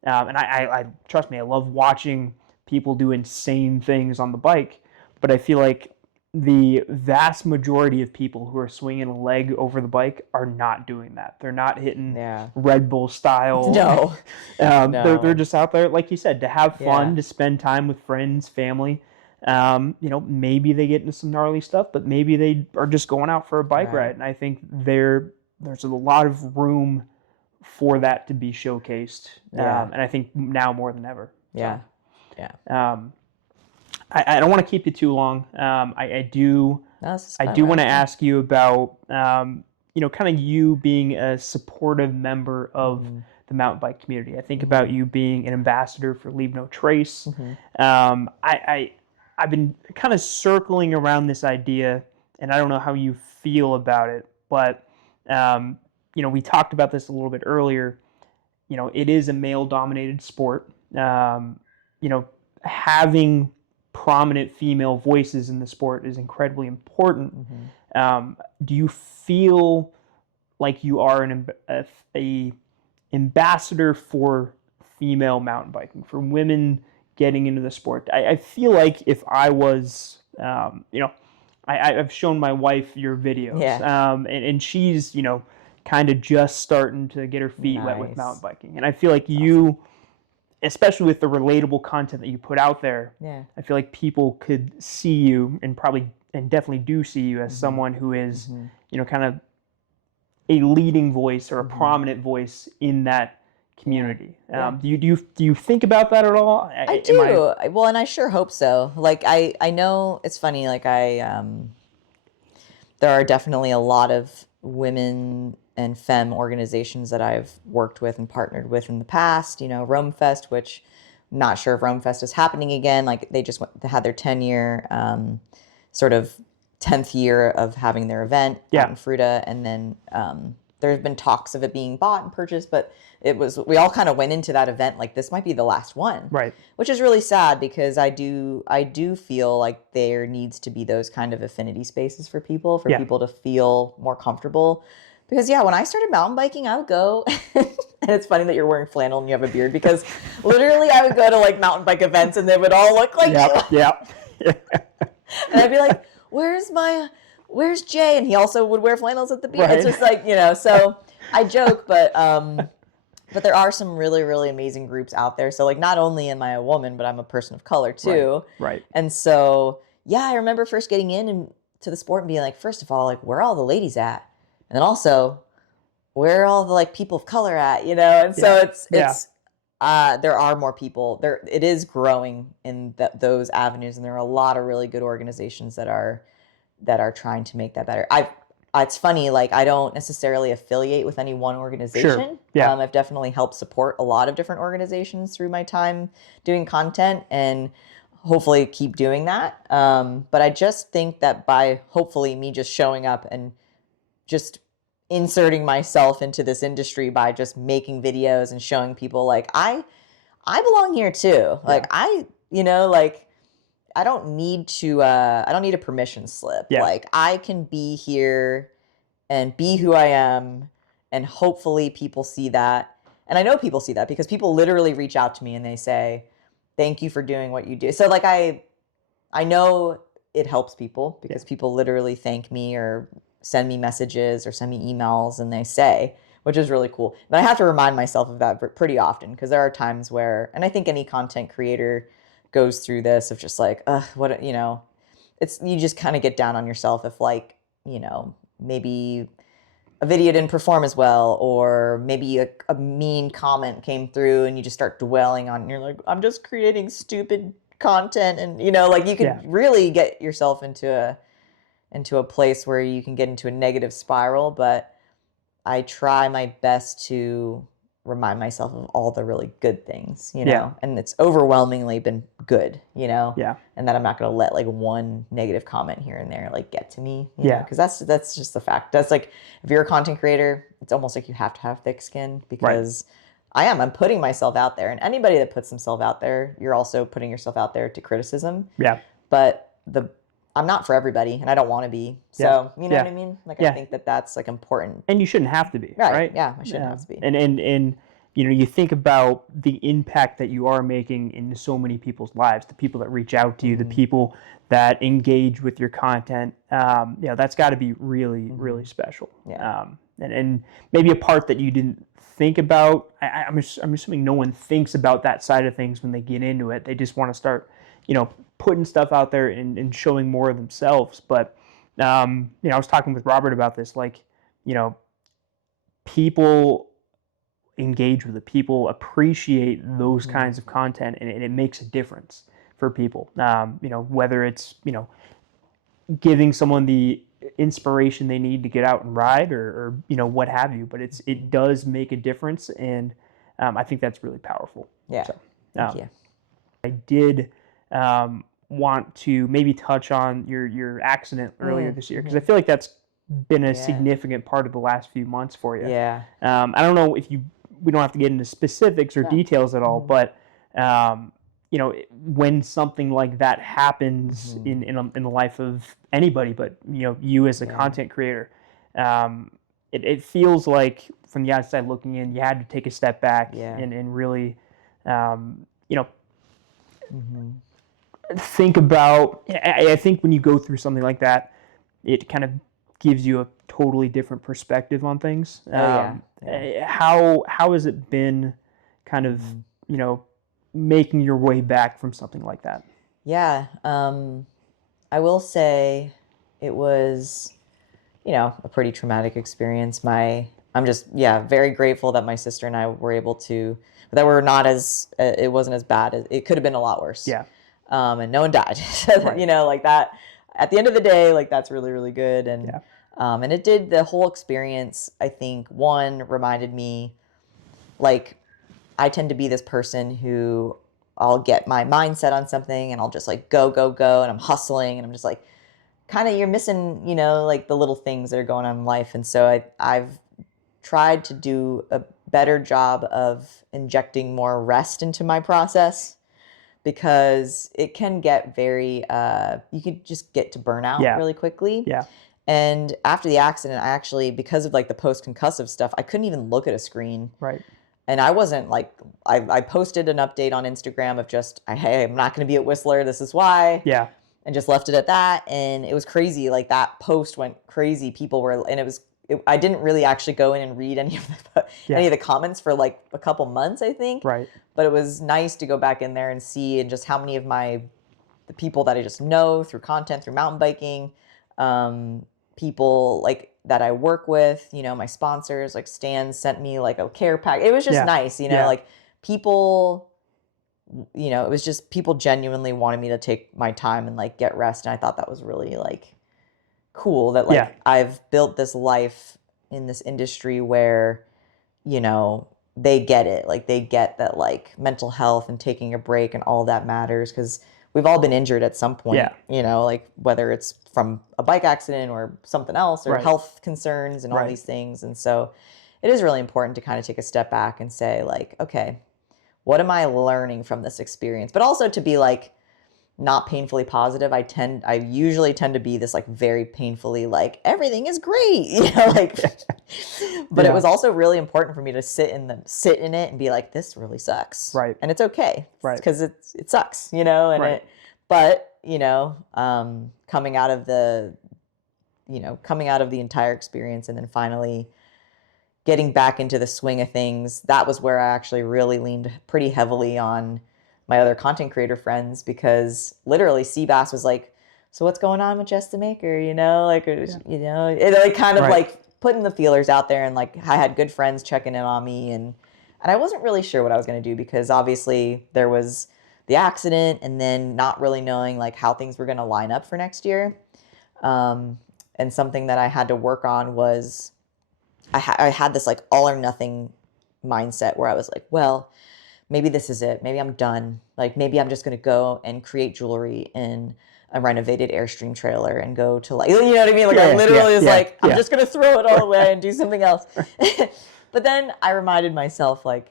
and I trust me, I love watching people do insane things on the bike, but I feel like the vast majority of people who are swinging a leg over the bike are not doing that. They're not hitting Red Bull style. No. They're just out there, like you said, to have fun, to spend time with friends, family. Maybe they get into some gnarly stuff, but maybe they are just going out for a bike ride. And I think there's a lot of room for that to be showcased. And I think now more than ever. Yeah. So, yeah. I don't want to keep you too long. I do want to ask you about, kind of you being a supportive member of the mountain bike community. I think about you being an ambassador for Leave No Trace. I've been kind of circling around this idea, and I don't know how you feel about it, but, we talked about this a little bit earlier. It is a male-dominated sport. Having prominent female voices in the sport is incredibly important. Do you feel like you are an ambassador for female mountain biking, for women getting into the sport? I feel like if I was, I've shown my wife your videos, and she's, kind of just starting to get her feet wet with mountain biking. And I feel like you, especially with the relatable content that you put out there, I feel like people could see you and definitely do see you as someone who is, kind of a leading voice or a prominent voice in that community. Do you think about that at all? I do. Well, and I sure hope so. Like I know it's funny. Like there are definitely a lot of women and femme organizations that I've worked with and partnered with in the past. Rome Fest, which I'm not sure if Rome Fest is happening again. Like they had their 10-year, sort of 10th year of having their event out in Fruta, and then there's been talks of it being bought and purchased, but we all kind of went into that event like this might be the last one, right? Which is really sad because I do feel like there needs to be those kind of affinity spaces for people to feel more comfortable. Because when I started mountain biking, I would go, and it's funny that you're wearing flannel and you have a beard, because literally I would go to like mountain bike events and they would all look like you. And I'd be like, where's Jay? And he also would wear flannels at the beach. Right. It's just like, so I joke, but there are some really, really amazing groups out there. So like, not only am I a woman, but I'm a person of color too. Right. And so, I remember first getting into the sport and being like, first of all, like, where are all the ladies at? And then also, where are all the like people of color at? And so it's there are more people there. It is growing in those avenues, and there are a lot of really good organizations that are trying to make that better. it's funny, like I don't necessarily affiliate with any one organization. Sure. Yeah. I've definitely helped support a lot of different organizations through my time doing content, and hopefully keep doing that. But I just think that by hopefully me just showing up and just inserting myself into this industry by just making videos and showing people like I belong here too. Like like I don't need a permission slip. Yeah. Like I can be here and be who I am, and hopefully people see that. And I know people see that because people literally reach out to me and they say, "Thank you for doing what you do." So like I know it helps people because people literally thank me or send me messages or send me emails, and they say, which is really cool. But I have to remind myself of that pretty often, because there are times where, and I think any content creator goes through this of just like, what, it's, you just kind of get down on yourself if like, maybe a video didn't perform as well, or maybe a mean comment came through and you just start dwelling on it and you're like, I'm just creating stupid content. And, like you can really get yourself into a place where you can get into a negative spiral. But I try my best to remind myself of all the really good things, and it's overwhelmingly been good, and that I'm not going to let like one negative comment here and there like get to me, because that's just the fact. That's like, if you're a content creator, it's almost like you have to have thick skin, because I'm putting myself out there, and anybody that puts themselves out there, you're also putting yourself out there to criticism. But I'm not for everybody, and I don't want to be. So, you know what I mean? Like, I think that's like important. And you shouldn't have to be, right? Yeah, I shouldn't have to be. And you think about the impact that you are making in so many people's lives, the people that reach out to you, the people that engage with your content. That's got to be really, really special. And maybe a part that you didn't think about. I'm assuming no one thinks about that side of things when they get into it. They just want to start, putting stuff out there and showing more of themselves. But, I was talking with Robert about this, like, people engage with it. People appreciate those kinds of content, and it makes a difference for people. Whether it's, giving someone the inspiration they need to get out and ride or what have you, but it does make a difference. And I think that's really powerful. Yeah. So, thank you. I did want to maybe touch on your accident earlier this year, because I feel like that's been a significant part of the last few months for you. I don't know if we don't have to get into specifics or details at all, but when something like that happens in the life of anybody, but you as a content creator, it feels like from the outside looking in, you had to take a step back and really think about. I think when you go through something like that, it kind of gives you a totally different perspective on things. How has it been kind of, making your way back from something like that? I will say it was, a pretty traumatic experience. I'm just, very grateful that my sister and I were able to, that we're not as, it wasn't as bad as, it could have been a lot worse. And no one died. Like that, at the end of the day, like that's really, really good. And, and it did, the whole experience, I think, one, reminded me, like, I tend to be this person who I'll get my mindset on something and I'll just like go, and I'm hustling and I'm just like, kind of, you're missing, like the little things that are going on in life. And so I've tried to do a better job of injecting more rest into my process, because it can get very, you could just get to burnout really quickly. And after the accident, I actually, because of like the post-concussive stuff, I couldn't even look at a screen. And I wasn't like, I posted an update on Instagram of just, hey, I'm not going to be at Whistler. This is why. And just left it at that. And it was crazy. Like that post went crazy. People were, and I didn't really actually go in and read any of the comments for like a couple months, I think. But it was nice to go back in there and see, and just how many of the people that I just know through content, through mountain biking, people like that I work with, my sponsors, like Stan sent me like a care pack. It was just nice, like people, it was just people genuinely wanted me to take my time and like get rest. And I thought that was really like, cool that like I've built this life in this industry where, you know, they get it. Like they get that like mental health and taking a break and all that matters, because we've all been injured at some point, you know, like whether it's from a bike accident or something else or health concerns and all these things. And so it is really important to kind of take a step back and say like, okay, what am I learning from this experience? But also to be like, not painfully positive. I usually tend to be this like very painfully like everything is great, you know, like, but it was also really important for me to sit in it and be like, this really sucks. Right. And it's okay. Right. Because it sucks, you know, and but, you know, coming out of the entire experience and then finally getting back into the swing of things, that was where I actually really leaned pretty heavily on my other content creator friends, because literally Seabass was like, so what's going on with Jess the Maker? You know, like, you know, it like kind of like putting the feelers out there, and like I had good friends checking in on me, and I wasn't really sure what I was going to do, because obviously there was the accident and then not really knowing like how things were going to line up for next year. And something that I had to work on was I had this like all or nothing mindset where I was like, well, maybe this is it. Maybe I'm done. Like maybe I'm just going to go and create jewelry in a renovated Airstream trailer and go to like, you know what I mean? Like I literally was like, I'm just going to throw it all away and do something else. But then I reminded myself like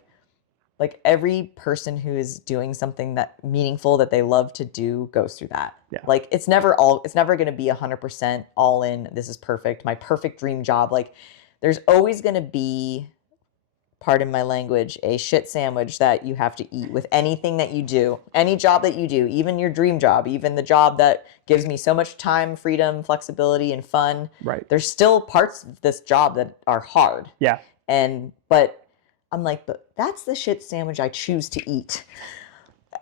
every person who is doing something that meaningful that they love to do goes through that. Yeah. Like it's never going to be 100% all in. This is perfect. My perfect dream job. Like there's always going to be, pardon my language, a shit sandwich that you have to eat with anything that you do, any job that you do, even your dream job, even the job that gives me so much time, freedom, flexibility, and fun. Right. There's still parts of this job that are hard. Yeah. But I'm like, but that's the shit sandwich I choose to eat.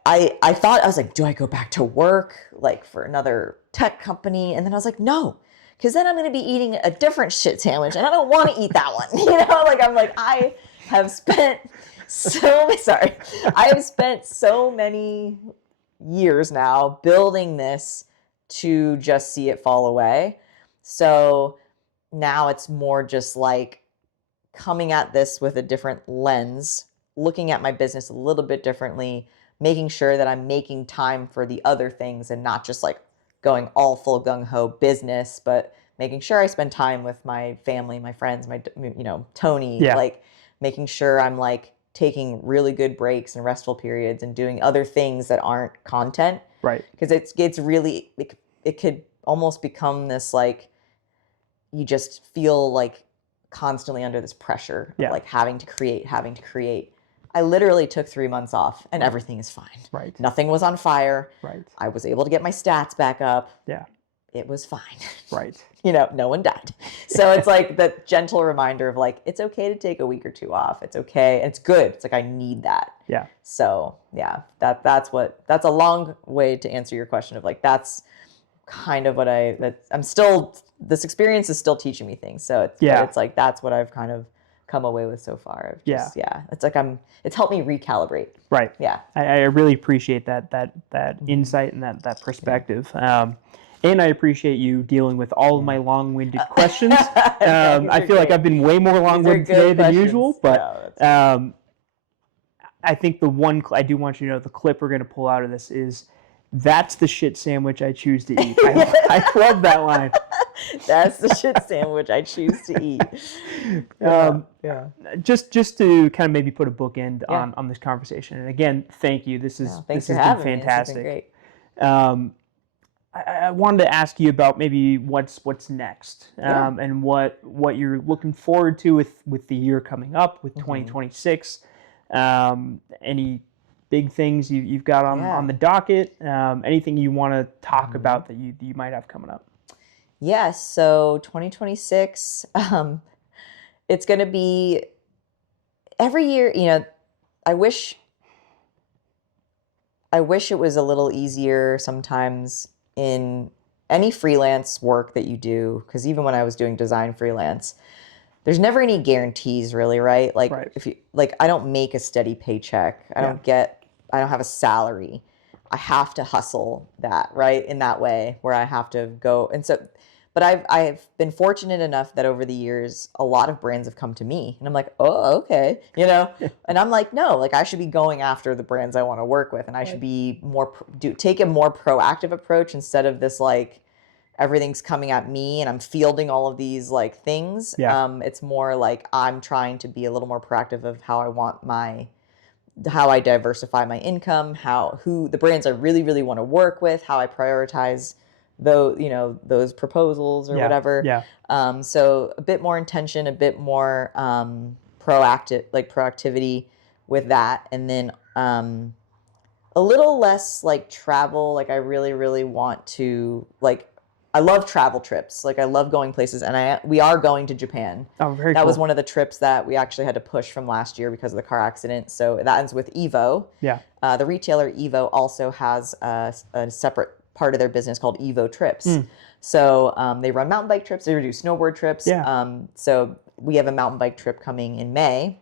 I thought, I was like, do I go back to work like for another tech company? And then I was like, no, because then I'm going to be eating a different shit sandwich and I don't want to eat that one. You know, like I'm like, I have spent so many years now building this to just see it fall away. So now it's more just like coming at this with a different lens, looking at my business a little bit differently, making sure that I'm making time for the other things and not just like going all full gung-ho business, but making sure I spend time with my family, my friends, Tony, like making sure I'm like taking really good breaks and restful periods and doing other things that aren't content. Right. Because it's really, it could almost become this like, you just feel like constantly under this pressure of like having to create. I literally took 3 months off and everything is fine. Right. Nothing was on fire. Right. I was able to get my stats back up. Yeah. It was fine. Right. No one died. So it's like the gentle reminder of like, it's okay to take a week or two off. It's okay. It's good. It's like, I need that. Yeah. So yeah, that's a long way to answer your question of like, that's kind of what this experience is still teaching me things. So it's like, that's what I've kind of come away with so far. It's like it's helped me recalibrate. Right. Yeah. I really appreciate that insight and that perspective. Yeah. And I appreciate you dealing with all of my long-winded questions. I feel like I've been way more long-winded today than usual, but I think the one I do want you to know, the clip we're going to pull out of this is, that's the shit sandwich I choose to eat. I love that line. That's the shit sandwich I choose to eat. Just to kind of maybe put a bookend on this conversation. And again, thank you. This has been fantastic. This has been great. I wanted to ask you about maybe what's next, and what you're looking forward to with the year coming up, with 2026. Any big things you've got on the docket? Anything you want to talk about that you might have coming up? Yes. So 2026, it's going to be every year. I wish it was a little easier sometimes in any freelance work that you do, because even when I was doing design freelance, there's never any guarantees really, right? Like if you I don't make a steady paycheck. I don't have a salary. I have to hustle that, right? In that way where I have to go. And so But I've been fortunate enough that over the years, a lot of brands have come to me, and I'm like, oh, okay, and I'm like, no, like I should be going after the brands I want to work with, and I should be take a more proactive approach instead of this like everything's coming at me and I'm fielding all of these like things. It's more like I'm trying to be a little more proactive of how I diversify my income, who the brands I really, really want to work with, how I prioritize those proposals or whatever. So a bit more intention, a bit more proactivity with that. And then a little less like travel. Like I really, really want to I love travel trips. Like I love going places, and we are going to Japan. Oh, very cool. That was one of the trips that we actually had to push from last year because of the car accident. So that ends with Evo. Yeah. The retailer Evo also has a separate part of their business called Evo Trips. So they run mountain bike trips. They do snowboard trips. So we have a mountain bike trip coming in May.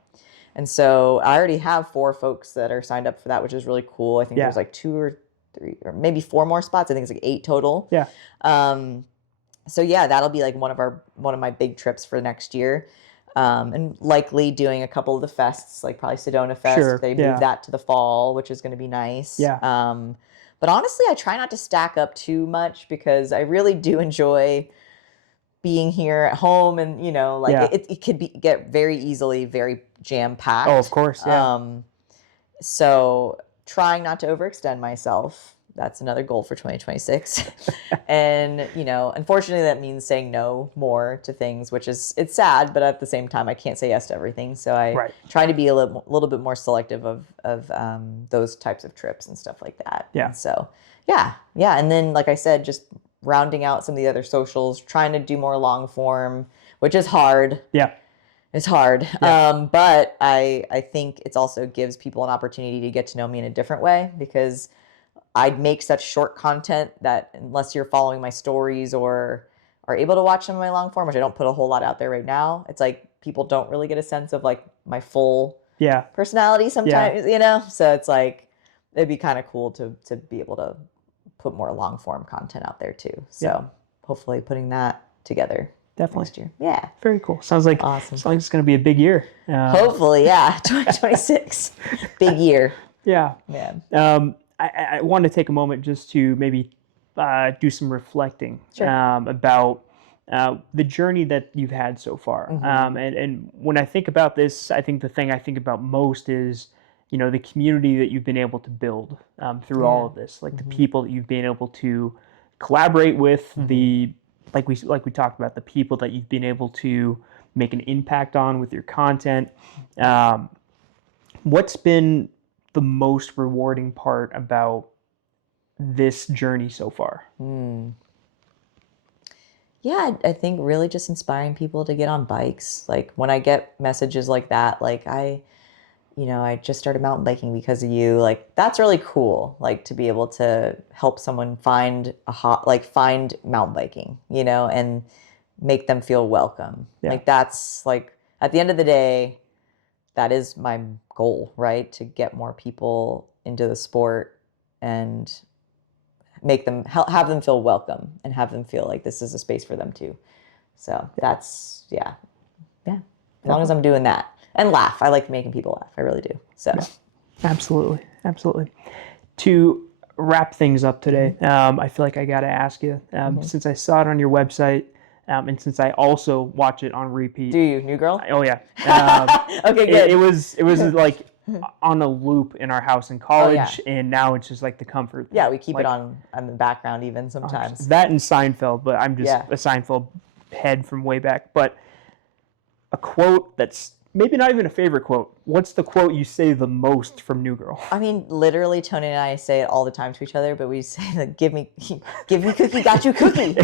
And so I already have 4 folks that are signed up for that, which is really cool. I think there's like 2 or 3 or maybe 4 more spots. I think it's like 8 total. So yeah, that'll be like one of my big trips for next year. And likely doing a couple of the fests, like probably Sedona Fest. Sure. They moved that to the fall, which is going to be nice. But honestly, I try not to stack up too much because I really do enjoy being here at home, and it could get very easily very jam packed. Oh, of course. So trying not to overextend myself. That's another goal for 2026. And, unfortunately that means saying no more to things, which it's sad, but at the same time, I can't say yes to everything. So I try to be a little bit more selective of those types of trips and stuff like that. Yeah. And so, yeah. And then, like I said, just rounding out some of the other socials, trying to do more long form, which is hard. Yeah. It's hard. But I think it also gives people an opportunity to get to know me in a different way, because I'd make such short content that unless you're following my stories or are able to watch some of my long form, which I don't put a whole lot out there right now, it's like people don't really get a sense of like my full personality sometimes, So it's like, it'd be kind of cool to be able to put more long form content out there too. So hopefully putting that together. Definitely. Next year. Yeah. Very cool. Sounds like awesome. Sounds like it's going to be a big year. Hopefully, yeah. 2026. Big year. Yeah. Man. I want to take a moment just to maybe do some reflecting about the journey that you've had so far. And when I think about this, I think the thing I think about most is, the community that you've been able to build through all of this, like the people that you've been able to collaborate with, like we talked about, the people that you've been able to make an impact on with your content. What's been the most rewarding part about this journey so far? Yeah, I think really just inspiring people to get on bikes. Like when I get messages like that, like I just started mountain biking because of you. Like that's really cool. Like to be able to help someone find find mountain biking, and make them feel welcome. Like that's like at the end of the day, that is my goal, right? To get more people into the sport and make them have them feel welcome and have them feel like this is a space for them too. So that's as long as I'm doing that and laugh. I like making people laugh. I really do. So absolutely. To wrap things up today, I feel like I got to ask you, since I saw it on your website, and since I also watch it on repeat. Do you? New Girl? Oh yeah. Okay, good. It was like on a loop in our house in college, and now it's just like the comfort. Yeah, we keep it on the background even sometimes. That and Seinfeld, but I'm just a Seinfeld head from way back. But a quote that's maybe not even a favorite quote. What's the quote you say the most from New Girl? I mean, literally, Tony and I say it all the time to each other, but we say, like, give me cookie, got you cookie.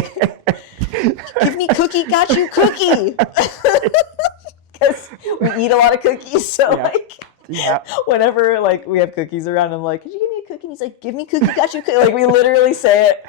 Give me cookie, got you cookie. Because we eat a lot of cookies, so whenever like we have cookies around, I'm like, could you give me a cookie? And he's like, give me cookie, got you cookie. Like we literally say it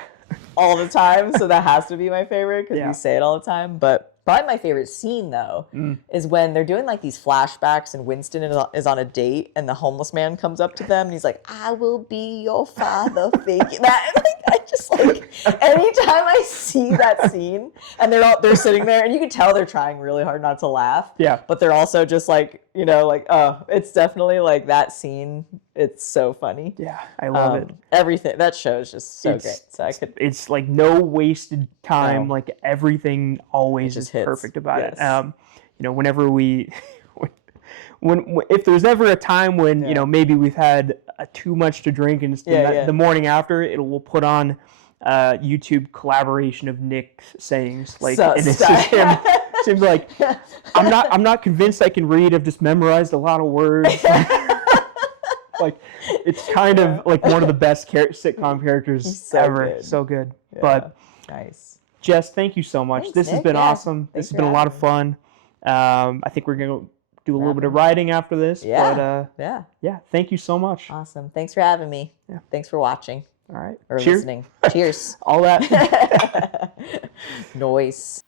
all the time, so that has to be my favorite because we say it all the time. But Probably my favorite scene, though, is when they're doing like these flashbacks and Winston is on a date and the homeless man comes up to them and he's like, I will be your father figure. That, like, I just like, anytime I see that scene and they're sitting there and you can tell they're trying really hard not to laugh. Yeah. But they're also just like, you know, like, oh, it's definitely like that scene. It's so funny. Yeah, I love it. Everything, that show is just so great. So it's like no wasted time. No. Like everything always just is hits. perfect about Yes. it. You know, whenever we, when if there's ever a time when you know maybe we've had too much to drink and it's the morning after, we'll put on YouTube collaboration of Nick's sayings. Like So, and it's just him. Seems like I'm not convinced I can read. I've just memorized a lot of words. Like it's kind of like one of the best sitcom characters ever. Good. So good. Yeah. But nice. Jess, thank you so much. Thanks, this has been awesome. This has been a lot of fun. I think we're gonna do a little bit of writing after this. Yeah. But, yeah. Thank you so much. Awesome. Thanks for having me. Yeah. Thanks for watching. All right. Or listening. Cheers. All that. Noise.